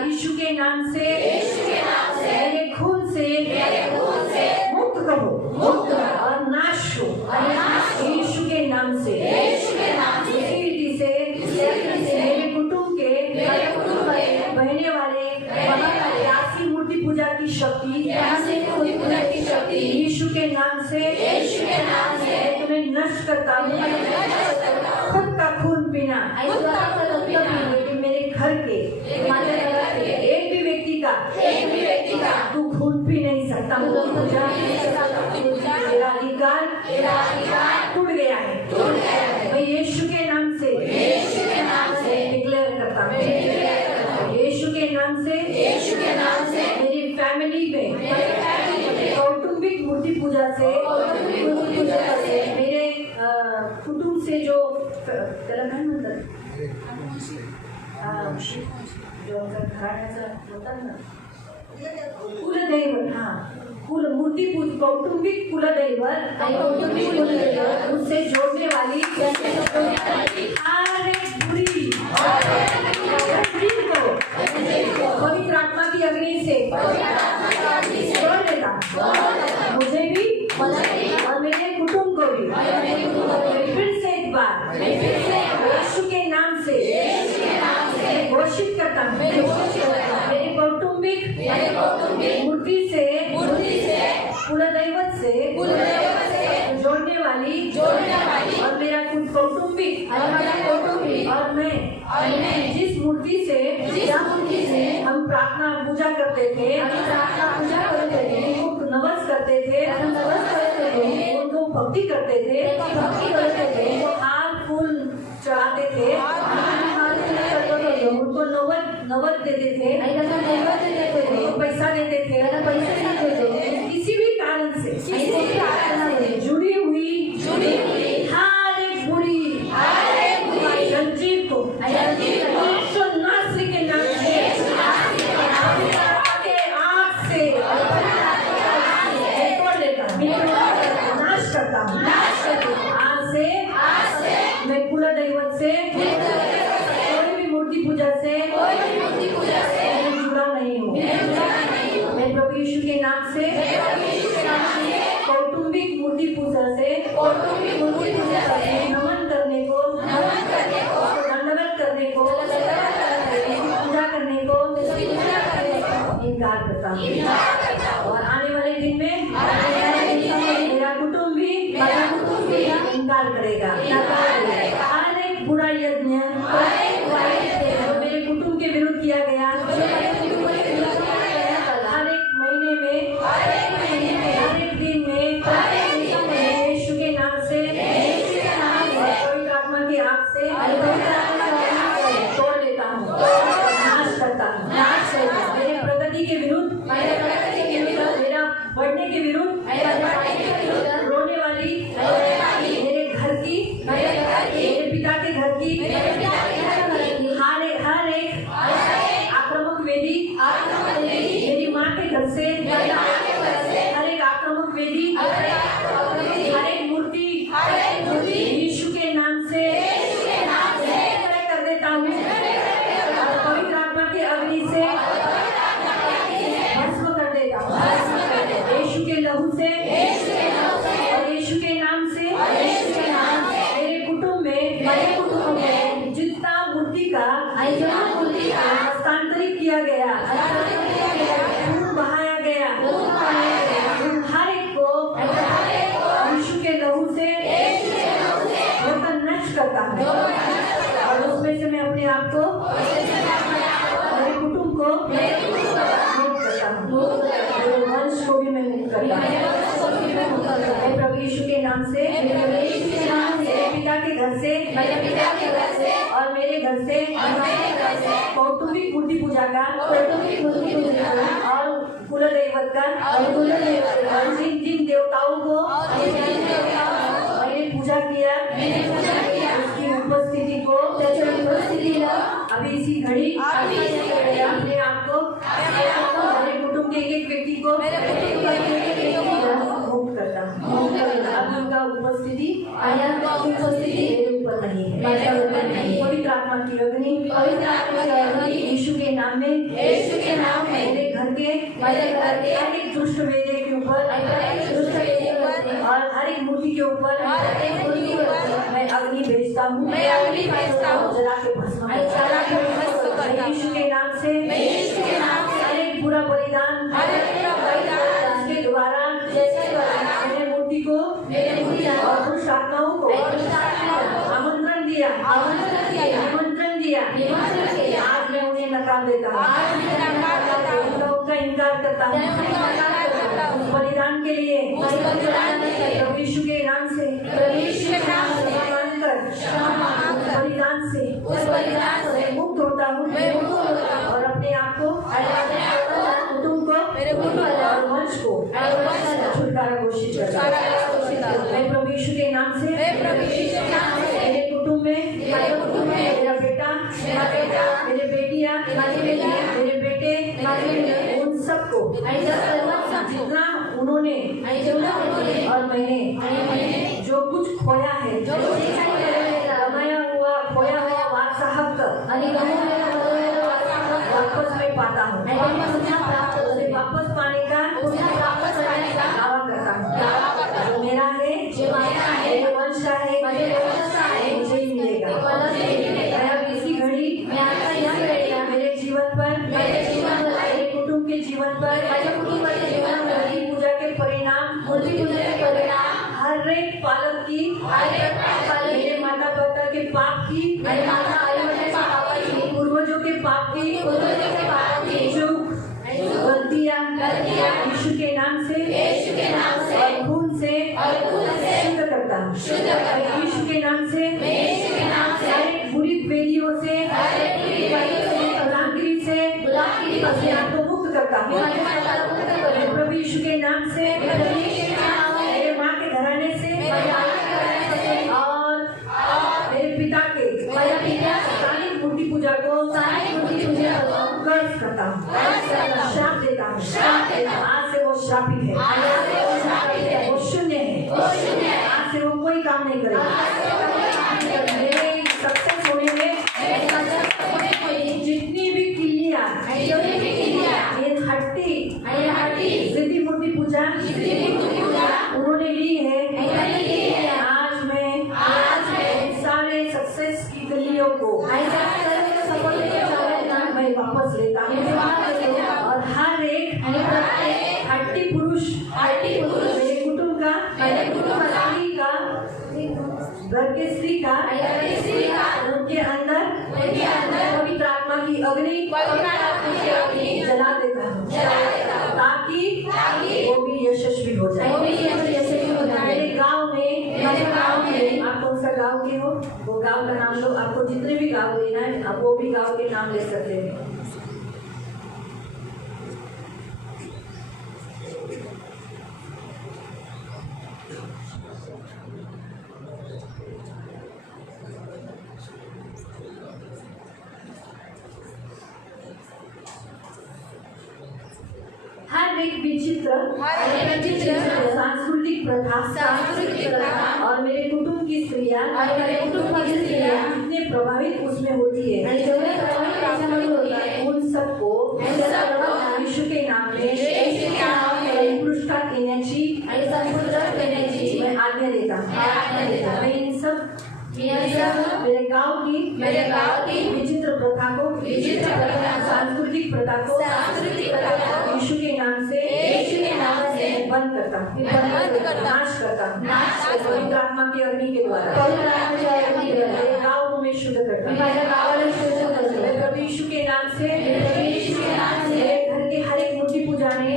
यीशु के नाम से मेरे खून से मुक्त करो और नाश हो यीशु के नाम से। उसी रीति से मेरे कुटुंब के बहने वाले प्यासी मूर्ति पूजा की शक्ति यीशु के नाम से मैं तुम्हें नष्ट करता हूँ। खुद का खून पीना लेकिन मेरे घर के एक भी व्यक्ति का तू खून पी नहीं सकता। मेरा अधिकार टूट गया है। मैं यीशु के नाम से डिक्लेयर करता हूँ। यीशु के नाम से मेरी फैमिली में कौटुंबिक मूर्ति कुटुंब से जो त्याला काय म्हणतात जो घराण्याचं म्हणतात ना कुलदैवत, मूर्तिपूज कौटुंबिक कुलदैवत उससे जोड़ने वाली हर एक बुरी चीज को पवित्र आत्मा की अग्नि से जोड़ देता, मुझे भी और मेरे कुटुंब को भी। फिर से एक बार यीशु के नाम से मैं घोषित करता हूँ, मेरे कौटुंबिक मूर्ति से कुलदैवत से जोड़ने वाली और मेरा कौटुंबिक और मैं जिस मूर्ति से हम प्रार्थना पूजा करते थे, उनको नमस करते थे, उनको भक्ति करते थे, उनको हार फूल चढ़ाते थे, उनको नवद देते थे, उनको पैसा देते थे, किसी भी कारण से जुड़ी हुई हर एक बुरी जंजीर को यीशु नासरी के नाम से आग से तोड़ लेता हूँ, नाश करता हूँ। आज से मैं कुलदैवत से कोई भी मूर्ति पूजा से मैं जुड़ा नहीं हूँ। मैं प्रभु यीशु के नाम से कौटुंबिक मूर्ति पूजा से नमन करने को, दंडवत करने को, पूजा करने को इनकार करता हूँ। और आने वाले दिन में मेरा कुटुंब भी इनकार करेगा। हर एक बुरा यज्ञ जो मेरे कुटुंब के विरुद्ध किया गया, हर एक महीने में, हर एक दिन में यीशु के नाम से, पवित्र आत्मा की आग से तोड़ लेता हूँ, नाश करता हूँ। मेरे प्रगति के विरुद्ध, मेरा बढ़ने के विरुद्ध रोने वाली मेरे घर की, मेरे पिता के घर की हर एक आक्रामक वेदी, मेरी माँ के घर से हर एक आक्रामक वेदी, हर एक मूर्ति यीशु के नाम से कर देता हूँ, और पवित्र आत्मा की अग्नि से भस्म कर देता हूँ। यीशु के लहू से और यीशु के नाम से मेरे कुटुंब में जितना मूर्ति का हस्तांतरित किया गया, खून बहाया गया, हर एक को यीशु के लहू से नष्ट करता हूँ। और उसमें से मैं अपने आप को, मेरे कुटुंब को मुक्त करता हूँ, मेरे वंश को भी मैं मुक्त करता हूँ। मैं प्रभु यीशु के नाम से मेरे पिता के घर से और मेरे घर से कौटुंबिक मूर्ति पूजा का और कुलदैवत का और जिन देवताओं को मैंने पूजा किया, उसकी उपस्थिति को अभी इसी घड़ी अपने आप को, मेरे कुटुंब के एक व्यक्ति को मुक्त करता हूँ। अब उनका उपस्थिति मेरे ऊपर नहीं है। पवित्र आत्मा की अग्नि यीशु के नाम में मेरे घर के हर एक दुष्ट वेदी के ऊपर और हर एक मूर्ति के ऊपर मैं अग्नि भेजता हूँ, जला के भस्म यीशु के नाम से हर एक बुरा बलिदान जिसके द्वारा मेरे मूर्ति को और दुष्ट आत्माओं को आमंत्रण दिया, आज मैं उन्हें नकार देता हूँ, उनका इनकार करता हूँ। उस बलिदान के लिए प्रभु यीशु के नाम से बलिदान से मुक्त होता हूँ और अपने आप को, कुटुंब को और वंश को छुटकारा घोषित करता हूँ। मैं प्रभु यीशु के नाम से पाता हूँ, मैं पुनः प्राप्त उसे करते वापस पाने का पुनः प्राप्त करने का दावा करता हूँ। दावा करता हूँ। जो मेरा है, जो मेरा है, मेरे वंश का है, मेरे वंश का है, मुझे ही मिलेगा। मुझे ही मिलेगा। मैं अब इसी घड़ी मैं आता यह करेगा मेरे जीवन पर, मेरे जीवन पर, मेरे कुटुंब के जीवन पर, मेरे कुटुंब के जीवन पर, मूर्ति पूजा के परिणाम, मूर्ति पूजा के परिणाम, हर एक पालक की, हर एक पालक की, मेरे माता पिता के पाप की, मेरे माता पिता के पाप की, पूर्वजों के पाप की, पूर्वजों के पाप की, चूक, गलतियाँ यीशु के नाम से और खून से शुद्ध करता हूँ। मैं यीशु के नाम से हर एक बुरी वेदियों से, गुलामगिरी से अपने आप को मुक्त करता हूँ। मैं प्रभु यीशु के नाम से मेरे माँ के घराने से और मेरे पिता के स्थानिक मूर्ति पूजा को कर्ज करता हूँ, श्राप देता हूँ। आज से वो श्रापित है, वो शून्य है, आज से वो कोई काम नहीं करेगा। मेरे सक्सेस होने में जितनी भी किलियाँ ये हट्टी सिद्धि मूर्ति पूजा उन्होंने ली है, आज मैं सारे सक्सेस की गलियों को मैं वापस लेता हूँ और हर एक हट्टी पुरुष मेरे कुटुंब का, स्त्री का, घर के स्त्री का, उनके अंदर पवित्र आत्मा की अग्नि जला देता हूँ, ताकि वो भी यशस्वी हो जाए। मेरे गांव में आप कौन सा गांव के हो, वो गांव का नाम लो। आपको जितने भी गांव लेना है आप वो भी गांव के नाम ले सकते हैं। हर एक विचित्र सांस्कृतिक प्रथा और मेरे कुटुंब की स्त्रियां जितने प्रभावित उसमें होती है, उन सबको यीशु के नाम में पुरस्कार देने की मैं आज्ञा देता हूँ। मैं इन सब मेरे गांव की विचित्र प्रथा को, सांस्कृतिक प्रथा को यीशु के नाम से बंद करता हूँ, नाश करता हूँ पवित्र आत्मा की अग्नि के द्वारा। मेरे गांव को मैं शुद्ध करता हूँ। मैं प्रभु यीशु के नाम से मेरे घर के हर एक मूर्ति पूजा ने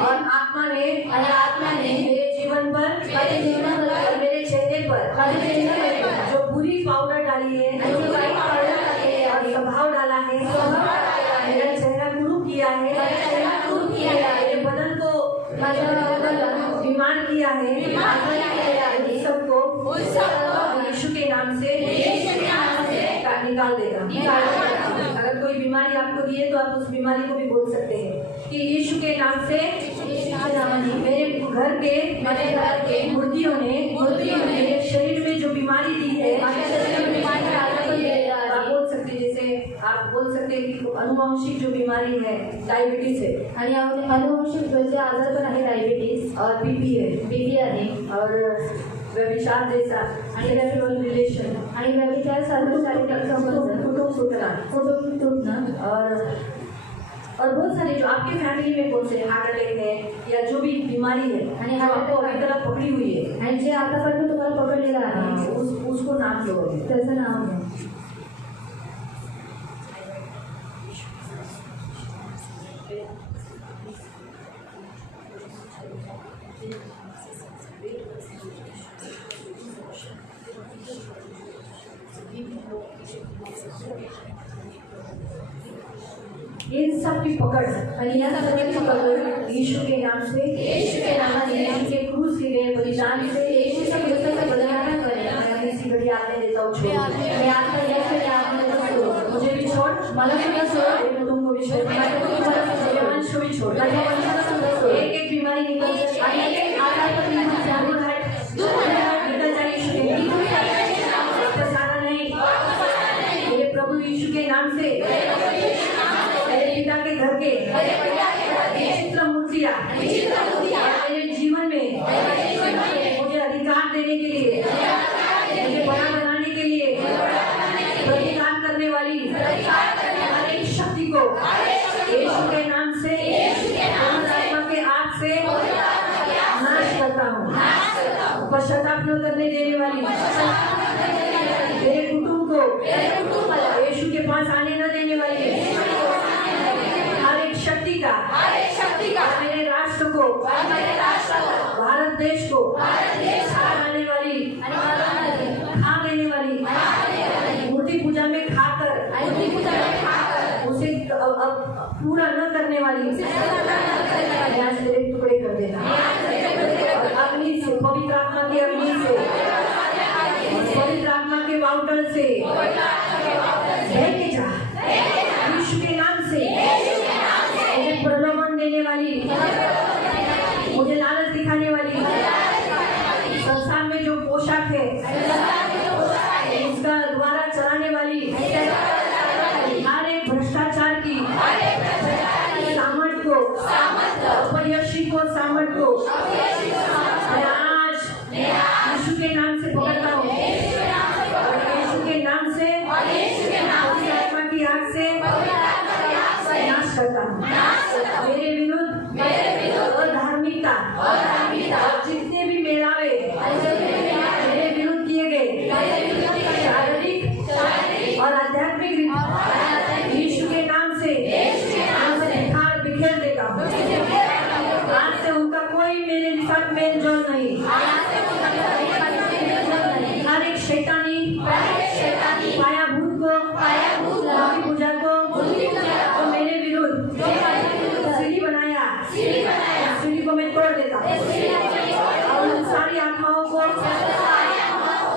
और आत्मा ने मेरे जीवन पर और मेरे चेहरे पर जो बुरी पाउडर डाली है और स्वभाव डाला है, मेरा चेहरा कुरूप किया है, मेरे बदन को बीमार किया है, सबको यीशु के नाम से निकाल देगा। अगर कोई बीमारी आपको दी है तो आप उस बीमारी को भी बोल सकते हैं कि यीशु के नाम से मेरे घर के मूर्तियों ने मेरे शरीर में जो बीमारी दी है, आप बोल सकते हैं, जैसे आप बोल सकते हैं कि अनुवांशिक जो बीमारी है डायबिटीज है, आणि यामध्ये अनुवंशिक जे आजार पण आहे, डायबिटीज और बीपी आहे और व्यभिचार जैसा सेक्सुअल रिलेशन आणि व्यभिचार सारखं शारीरिक संबंध, कुटुंब टूटना और बहुत सारे जो आपके फैमिली में कौन से हार्ट अटैक है या जो भी बीमारी है आणि जो आपको अभी तरह पकड़ी हुई है, आणि जे आतापर्यंत तुम्हाला पकडलेलं आहे उसको नाम लो, त्याचं नाव घ्या. इन सब की पकड़ आणि या सगळ्यांची पकड यीशु के नाम से, यीशु के नामाने, यीशु के क्रूस के गए बलिदान से, येशूच्या क्रूसाचा बलिदान करेल. मैं इसी घड़ी आज्ञा देता हूँ, छोड़ मी आता यासाठी आपण मुझे भी छोड़, मला सुद्धा सोड, मेरे तुमको भी छोड़, माझ्या कुटुंबाला सुद्धा मेरे सोड, वंश को भी छोड़, माझ्या वंशाला सुद्धा सोड. एक एक बीमारी निकल जाए, आणि एक आजारपण निघून जावे. निकल जाए यीशु के नाम से, वापस आना नहीं, मेरे प्रभु यीशु के नाम से देने वाली मेरे कुटुंब को यीशु के पास आने न देने वाली हर एक शक्ति का मेरे राष्ट्र को भारत देश को आने वाली खा देने वाली मूर्ति पूजा में खाकर उसे अब पूरा न करने वाली यहाँ से एक टुकड़े कर देना और अग्नि से पवित्र आत्मा की अग्नि से पवित्र आत्मा के बाउंडर से लेके जा यीशु के नाम से मुझे प्रलोभन देने वाली मुझे लालच दिखाने वाली संसार में जो पोशाक है उसका द्वारा चलाने वाली हर एक भ्रष्टाचार की सामर्थ को अपयशी को सामर्थ को मैं आज यीशु के नाम से पकड़ता हूँ यीशु के नाम से आत्मा की आग से नाश करता हूँ मेरे विरुद्ध अधार्मिकता और जितने भी मेलावे मेरे विरुद्ध किए गए शारीरिक और आध्यात्मिक यीशु के नाम से बिखेर देता हूँ आज से उनका कोई मेरे साथ मेल जोल नहीं हर एक शैतानी पाया भूत को मूर्ति पूजा को तो मेरे विरुद्ध सीढ़ी बनाया सीढ़ी को मैं तोड़ देता हूँ और उन सारी आत्माओं को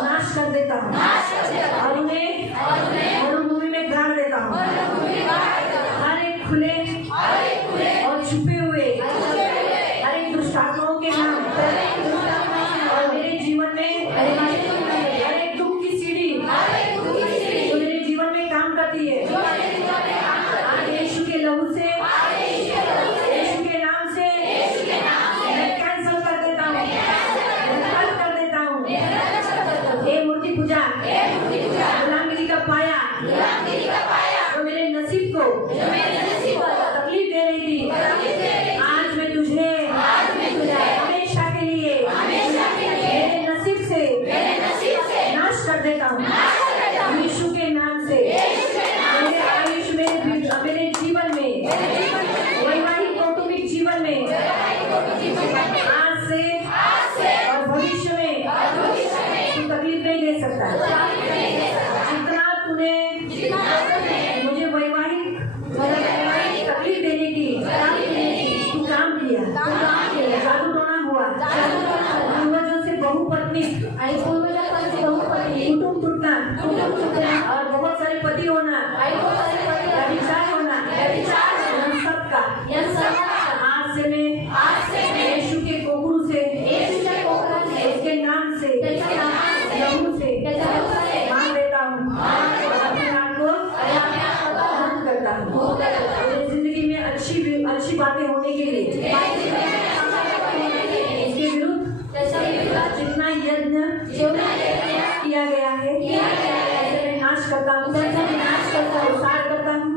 नाश कर देता हूँ और उन्हें मरुभूमि में गाड़ देता हूँ हर एक खुले और छुपे हुए हर एक दुष्ट आत्माओं के नाम और मेरे जीवन में हर एक दुख की सीढ़ी जो मेरे जीवन में काम करती है आज यीशु के लहू से यीशु के नाम से मैं कैंसल कर देता हूँ रद्द कर देता हूँ हे मूर्ति पूजा गुलामगिरी का पाया जो मेरे नसीब को तकलीफ दे रही थी आज मैं तुझे हमेशा के लिए मेरे नसीब से नाश कर देता हूँ यीशु के नाम से मेरे आयुष में मेरे जीवन में वैवाहिक कौटुंबिक जीवन में आज से और भविष्य में तू तकलीफ नहीं दे सकता जितना तूने मुझे वैवाहिक तकलीफ देने की तू काम किया जादू टोना हुआ पूर्वजों से बहुपत्नी कुटुंब टूटना और बहुत सारे पति होना व्यभिचार होना सबका आज से मैं यीशु के कोकरू से उसके नाम से लहू से मान देता हूँ अपने आप को बंद करता हूँ मेरी जिंदगी में अच्छी बातें होने के लिए इसके विरुद्ध जितना यज्ञ किया गया है ऐसे मैं नाश करता हूँ उसार करता हूँ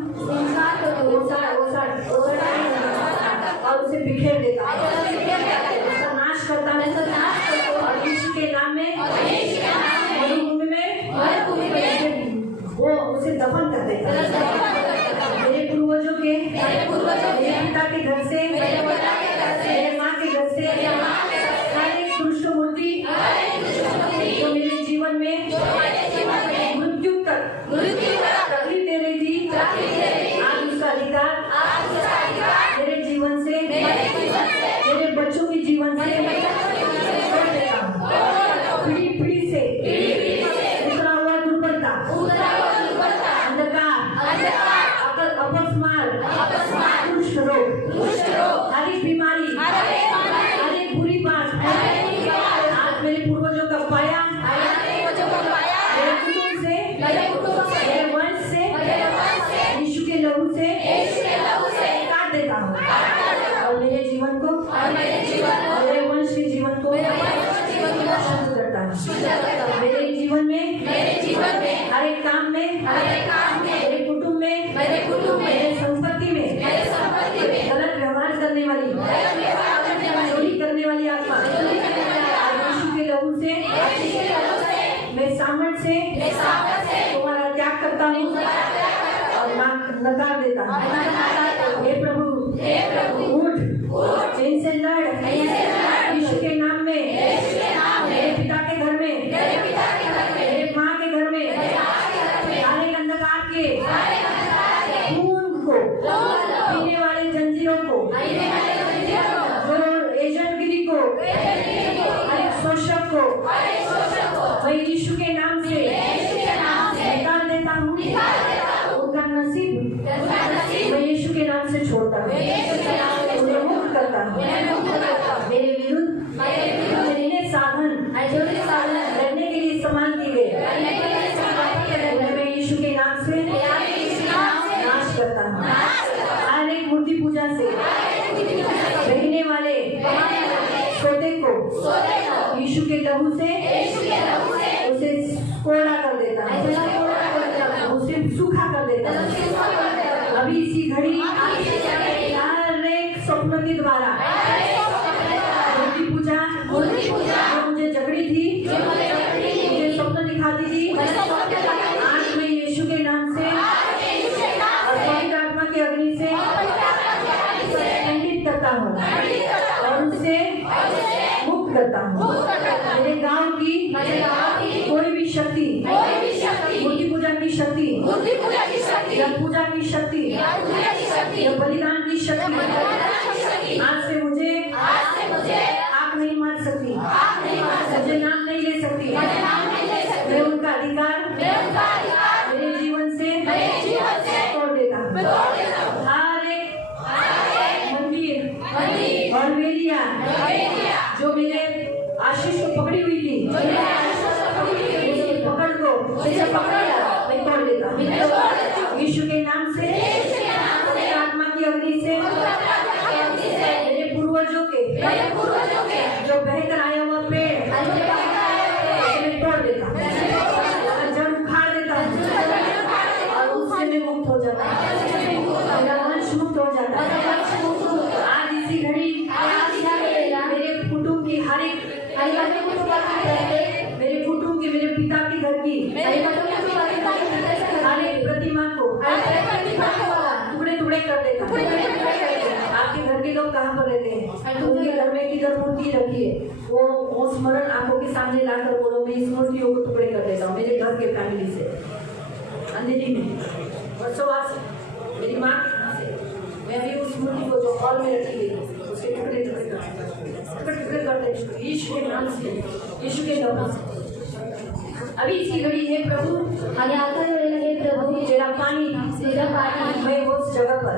और उसे बिखेर देता हूँ उसका नाश करता हूँ और यीशु के नाम में मरुभूमि में वो उसे दफन कर देता है मेरे पूर्वजों के मेरे पिता के घर से मेरे माँ के घर से हर एक दुष्ट मूर्ति जो मेरे जीवन में मृत्यु तक तकलीफ दे रही थी आज उसका अधिकार मेरे जीवन से मेरे बच्चों के जीवन से छोड़ देता हूँ पीढ़ी से उतरा हुआ दुर्बलता अंधकार अपस्मार कुष्ठ रोग हर एक बीमारी हर एक बुरी बात आज मेरे पूर्वजों का पाया मेरे कुटुंब से मेरे वंश से यीशु के लहू से काट देता हूँ और मेरे जीवन को मेरे वंश के जीवन को शुद्ध करता हूँ मेरे जीवन में हर एक काम में मेरे कुटुंब में मेरे संपत्ति में गलत व्यवहार करने वाली चोरी करने वाली आत्मा यीशु के लहू से सामर्थ से तुम्हारा त्याग करता हूँ और नकार देता हूँ। हे प्रभु उठ, इनसे लड़, यीशु के नाम में, मेरे पिता के घर में, मेरे माँ के घर में, सारे अंधकार के खून को, पीने वाले जंजीरों को, जो एजेंटगिरी को, हर शोषक को मैं यीशु के नाम से निकाल देता हूँ। उनका नसीब मैं यीशु के नाम से छोड़ता हूँ, उन्हें मुक्त करता हूँ। मेरे विरुद्ध जिन्हें साधन लड़ने के लिए इस्तेमाल किए गए, उन्हें मैं यीशु के नाम से नाश करता हूँ। हर एक मूर्ति पूजा से बहने वाले सोते को यीशु के लहू से उसे कोड़ा कर देता हूँ, उसे सूखा कर देता हूँ। अभी इसी घड़ी हर एक स्वप्न के द्वारा मूर्ति पूजा जो मुझे जकड़ी थी, मुझे स्वप्न दिखाती थी, आज मैं यीशु के नाम से और पवित्र आत्मा की अग्नि से खंडित करता हूँ और उससे मुक्त करता हूँ। मेरे गांव की कोई भी शक्ति, मूर्ति पूजा की शक्ति, या पूजा की शक्ति, या बलिदान की शक्ति आज से मुझे आग नहीं मार सकती, मुझे नाम नहीं ले सकती। मैं उनका अधिकार मेरे जीवन से तोड़ देता हूँ। हर एक मंदिर और वेदियाँ जो मेरे आशीष को पकड़ी हुई थी, पकड़ को मैं तोड़ देता हूँ यीशु के नाम से। आत्मा की अग्नि से मेरे पूर्वजों के जो बहकर आया हुआ पेड़ मैं तोड़ देता हूँ, जड़ उखाड़ देता हूँ और उससे मैं मुक्त हो जाता हूँ, मेरा वंश मुक्त हो जाता है। आज इसी घड़ी मेरे कुटुंब की हर एक, मेरे कुटुंब की, मेरे पिता के घर की हर एक प्रतिमा को टुकड़े टुकड़े कर देता हूँ। आपके घर के लोग कहाँ पर रहते हैं? उनके घर में किधर मूर्ति रखी है, वो स्मरण आंखों के सामने लाकर बोलो मैं इस मूर्तियों को टुकड़े कर देता हूँ। मेरे घर के फैमिली से, अंधेरी में, वर्षोवास मेरी माँ के यहाँ से मैं भी उस मूर्ति को जो हॉल में रखी गई उसके टुकड़े टुकड़े करते हैं यीशु के नाम से, यीशु के नाम से। अभी इसकी घड़ी है प्रभु, आणि आता वेळेला हे प्रभु तेरा पानी मैं उस जगह पर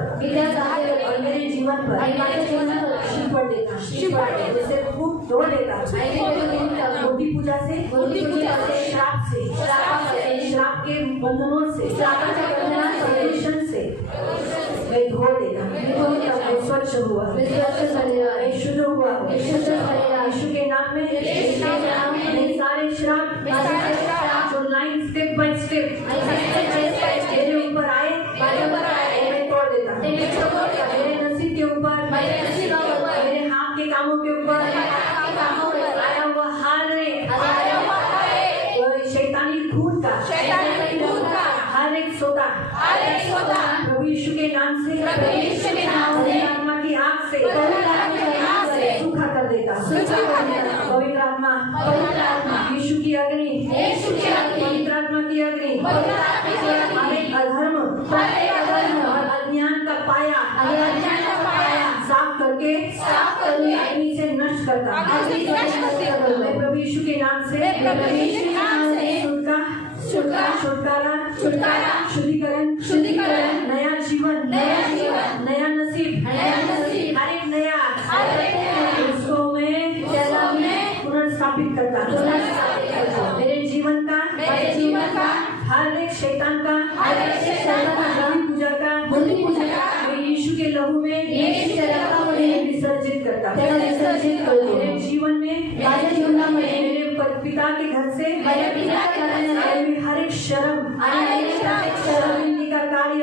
और मेरे जीवन पर छिपड़ देता, जैसे खूब धो देता मूर्ति पूजा से, श्राप के बंधनों से, से मैं धो देता, मैं स्वच्छ हुआ, मैं शुद्ध हुआ यीशु के नाम में। मैं सारे श्राप जो लाइन स्टेप बाय स्टेप मेरे ऊपर आए मैं तोड़ देता हूँ। मेरे नसीब के ऊपर, मेरे हाथ के कामों के ऊपर आया हुआ हर एक शैतानी खून का हर एक सोता प्रभु यीशु के नाम से, आत्मा की आग से सूखा कर देता। पवित्र आत्मा यीशु की अग्नि, पवित्र आत्मा की अग्नि हर एक अधर्म और अज्ञान का पाया साफ करके अग्नि से नष्ट करता। मैं प्रभु यीशु के नाम से छुटकारा, शुद्धिकरण, नया जीवन, नया नसीब, हर एक नया उसको मैं पुनर्स्थापित करता हूँ। मेरे जीवन का हर एक शैतान का मूर्ति पूजा का मैं यीशु के लहू में विसर्जित करता हूँ। मेरे जीवन में मेरे पिता के घर से हर एक शर्म का कार्य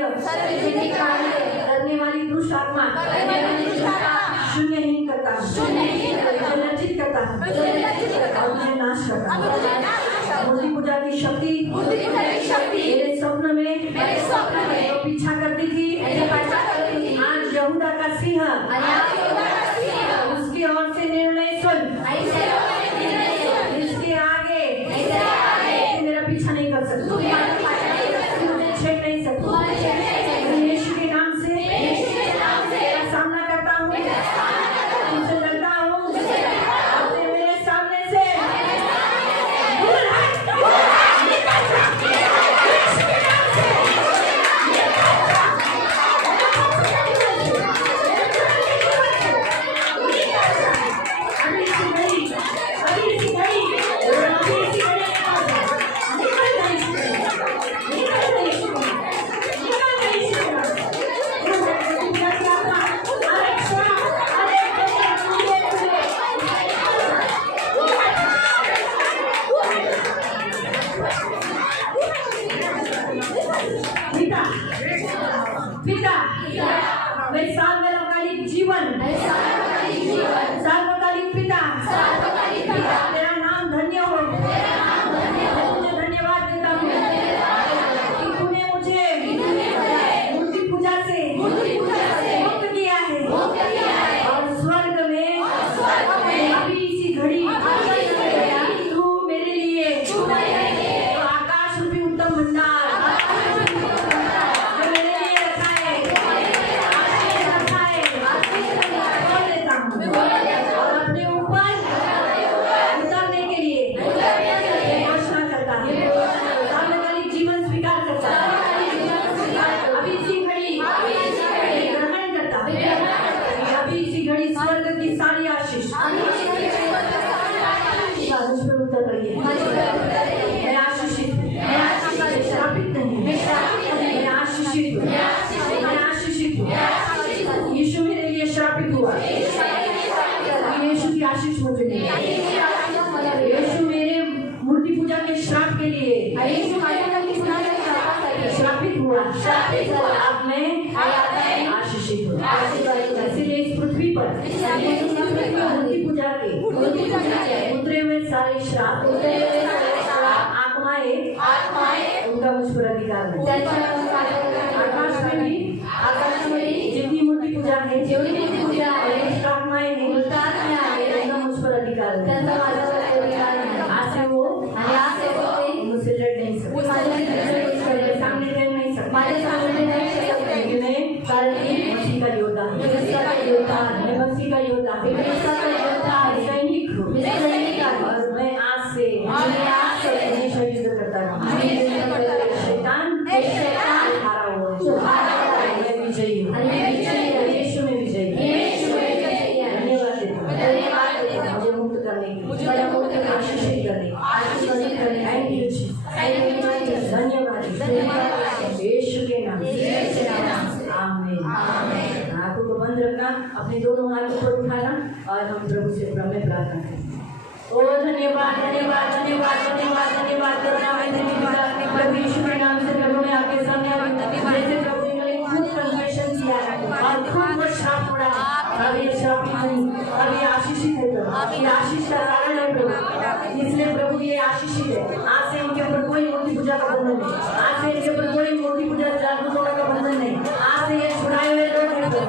करने वाली दुष्ट आत्मा शून्यहीन करता हूँ, लज्जित करता हूँ और मुझे नाश करता हूँ। मूर्ति पूजा की स्वप्न में तो पीछा करती थी, याचे पाठा करत होती. आज यहूदा का सिंह आणि आज योगाचा सिंह उसकी ओर से निर्णय सुन, आणि सर्वांनी निर्णय घ्या. इसके आगे इसके आगे तू मेरा पीछा नहीं कर सकती, तुम्ही माझा पाठा नाही करू शकत. तू मुझे छेड़ नहीं सकती. तुम्हाला छेडण्याचे मैं यीशु के नाम से येशूचे नाम से तेरा सामना करता हूँ, तुझसे लड़ता हूँ, अपने मेरे सामने से दूर हट, निकल जा, यीशु के नाम से अभी इसी घड़ी, अभी इसी घड़ी, अभी इसी घड़ी निकल जा यीशु के नाम से, निकल जा यीशु के नाम से, निकल जा यीशु के नाम से. पिता पिता मैं सार्वकालिक जीवन आणि सार्वकालिक जीवन सार्वकालिक पिता सार्वकालिक पिता तेरा नाम धन्य हो, तुझे धन्यवाद देता हूँ कि तूने मुझे मूर्ति पूजा से मुक्त किया है और स्वर्ग में अभी इसी घड़ी तू मेरे लिए तो आकाश रूपी उत्तम भंडार जो मेरे लिए रखा है, रखा है, खोल देता हूँ और अपने ऊपर उतरने के लिए घोषणा करता हूँ, सार्वकालिक जीवन स्वीकार करता हूँ. अभी इसी घड़ी ग्रहण करता हूँ, अभी इसी घड़ी स्वर्ग की सारी आशीष मुझ पर उतर रही है. मैं आशीषित हूँ, मैं श्रापित नहीं हूँ, मैं आशीषित हूँ, मैं आशीषित हूँ. यीशु मेरे लिए श्रापित हुआ, यीशु की आशीष मुझे मिली. यीशु मेरे मूर्ति पूजा के श्राप के लिए श्रापित हुआ, अब मैं आशीषित हूँ. इसलिए इस पृथ्वी पर मूर्ति पूजा के उतरे हुए सारे श्राप आत्माएं उनका मुझ पर अधिकार नहीं. आकाश में भी जितनी मूर्ति पूजा है, आत्माएं हैं, उनका मुझ पर अधिकार नहीं. आज से वो मुझसे लड़ नहीं सकते, सामने रह नहीं सकते, क्योंकि मैं मसीह का योद्धा हूँ, मैं मसीह का योद्धा हूँ, सैनिक हूँ और मैं आज से हमेशा युद्ध करता रहूँ. शैतान हारा हुआ है, मैं विजयी हूँ, यीशु में विजयी हूँ. धन्यवाद देता हूँ मुझे मुक्त करने के लिए, आशीषित करने, थैंक यू जीसस, धन्यवाद यीशु के नाम से, आमीन. आंखों को बंद रखना, अपने दोनों हाथ ऊपर उठाना और हम प्रभु से प्रार्थना करें. ओ धन्यवाद धन्यवाद धन्यवाद धन्यवाद धन्यवाद करुणामय धन्यवाद प्रभु यीशु के नाम से. प्रभु मैं आपके सामने जैसे प्रभु ने खुद कन्फेशन किया और खुद वो श्राप पड़ा, अब ये श्राप नहीं, अब ये आशीषित है प्रभु, ये आशीष का कारण है प्रभु, इसलिए प्रभु ये आशीषित है. आज से इनके ऊपर कोई मूर्ति पूजा का बंधन नहीं, आज से इनके ऊपर कोई मूर्ति पूजा जागरूक होने का बंधन नहीं. आज से ये छुड़ाए हुए लोग हैं प्रभु,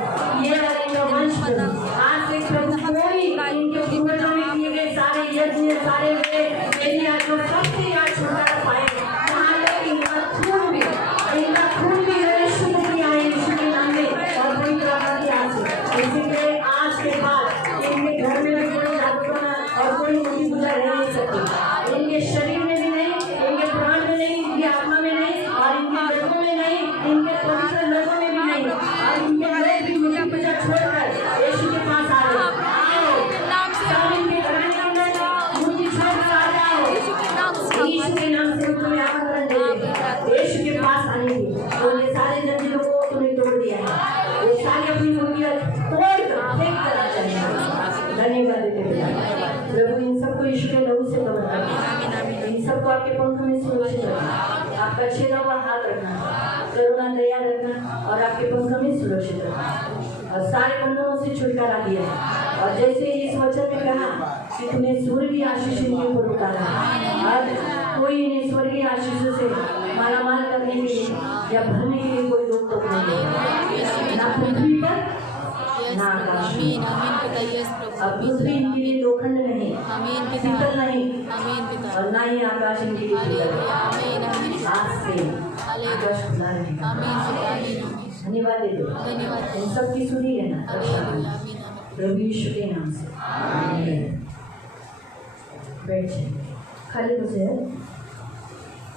ये इनका वंश प्रभु. आज से प्रभु कोई इनके पूर्वजों में किए गए सारे यज्ञ, सारे वेद आज जो सबसे आज छुटकारा पाए, वहाँ तक इनका खून भी शुद्ध किया है यीशु के नाम में और कोई प्रार्थना की आज से. इसीलिए आज के बाद इनके घर में भी कोई जागरूकता और कोई मूर्ति पूजा रह नहीं सकती. इनके शरीर में भी नहीं, इनके प्राण में नहीं, इनकी आत्मा में नहीं और इनके जगहों में नहीं, इनके पवित्र लोगों में भी नहीं. और इनके लोग भी मूर्ति पूजा छोड़कर यीशु के पास आ जाओ. सब इनके घर के अंदर मूर्ति छोड़कर आ जाओ. यीशु के नाम से तुम्हें आमंत्रण देंगे यीशु के पास आने की. और ये सारे जंजीरों को तुमने तोड़ दिया है, ये सारी अपनी मूर्तियां तोड़ फेंक कर आ जाएंगे. धन्यवाद देते हैं प्रभु. इन सबको यीशु के लहू से कवर करना, इन सबको आपके पंख में सुरक्षित रखना, आपका छेदा हुआ हाथ रखना, करुणा दया रखना और आपके पंख में सुरक्षित रखना और सारे बंधनों से छुटकारा दिया. और जैसे इस वचन में कहा कि तुमने स्वर्गीय आशीष इनके ऊपर उतारा और कोई इन्हें स्वर्गीय आशीषों से मालामाल करने के लिए या भरने के लिए कोई रोक टोक नहीं है, ना पृथ्वी पर यस ना आकाश में। आमीन आमीन पिता यस प्रभु अब पृथ्वी इनके लिए लोखंड नहीं, आमीन पिता पीतल नहीं, आमीन पिता और ना ही आकाश इनके लिए पीतल हालेलुया है। आमीन आमीन आज से आकाश खुला रहेगा। आमीन पिता आमीन धन्यवाद दे दो, धन्यवाद इन सब की सुनी है ना हालेलुया आमीन आमीन प्रभु यीशु के नाम से आमीन। बैठ जाइए, खाली हो जाए।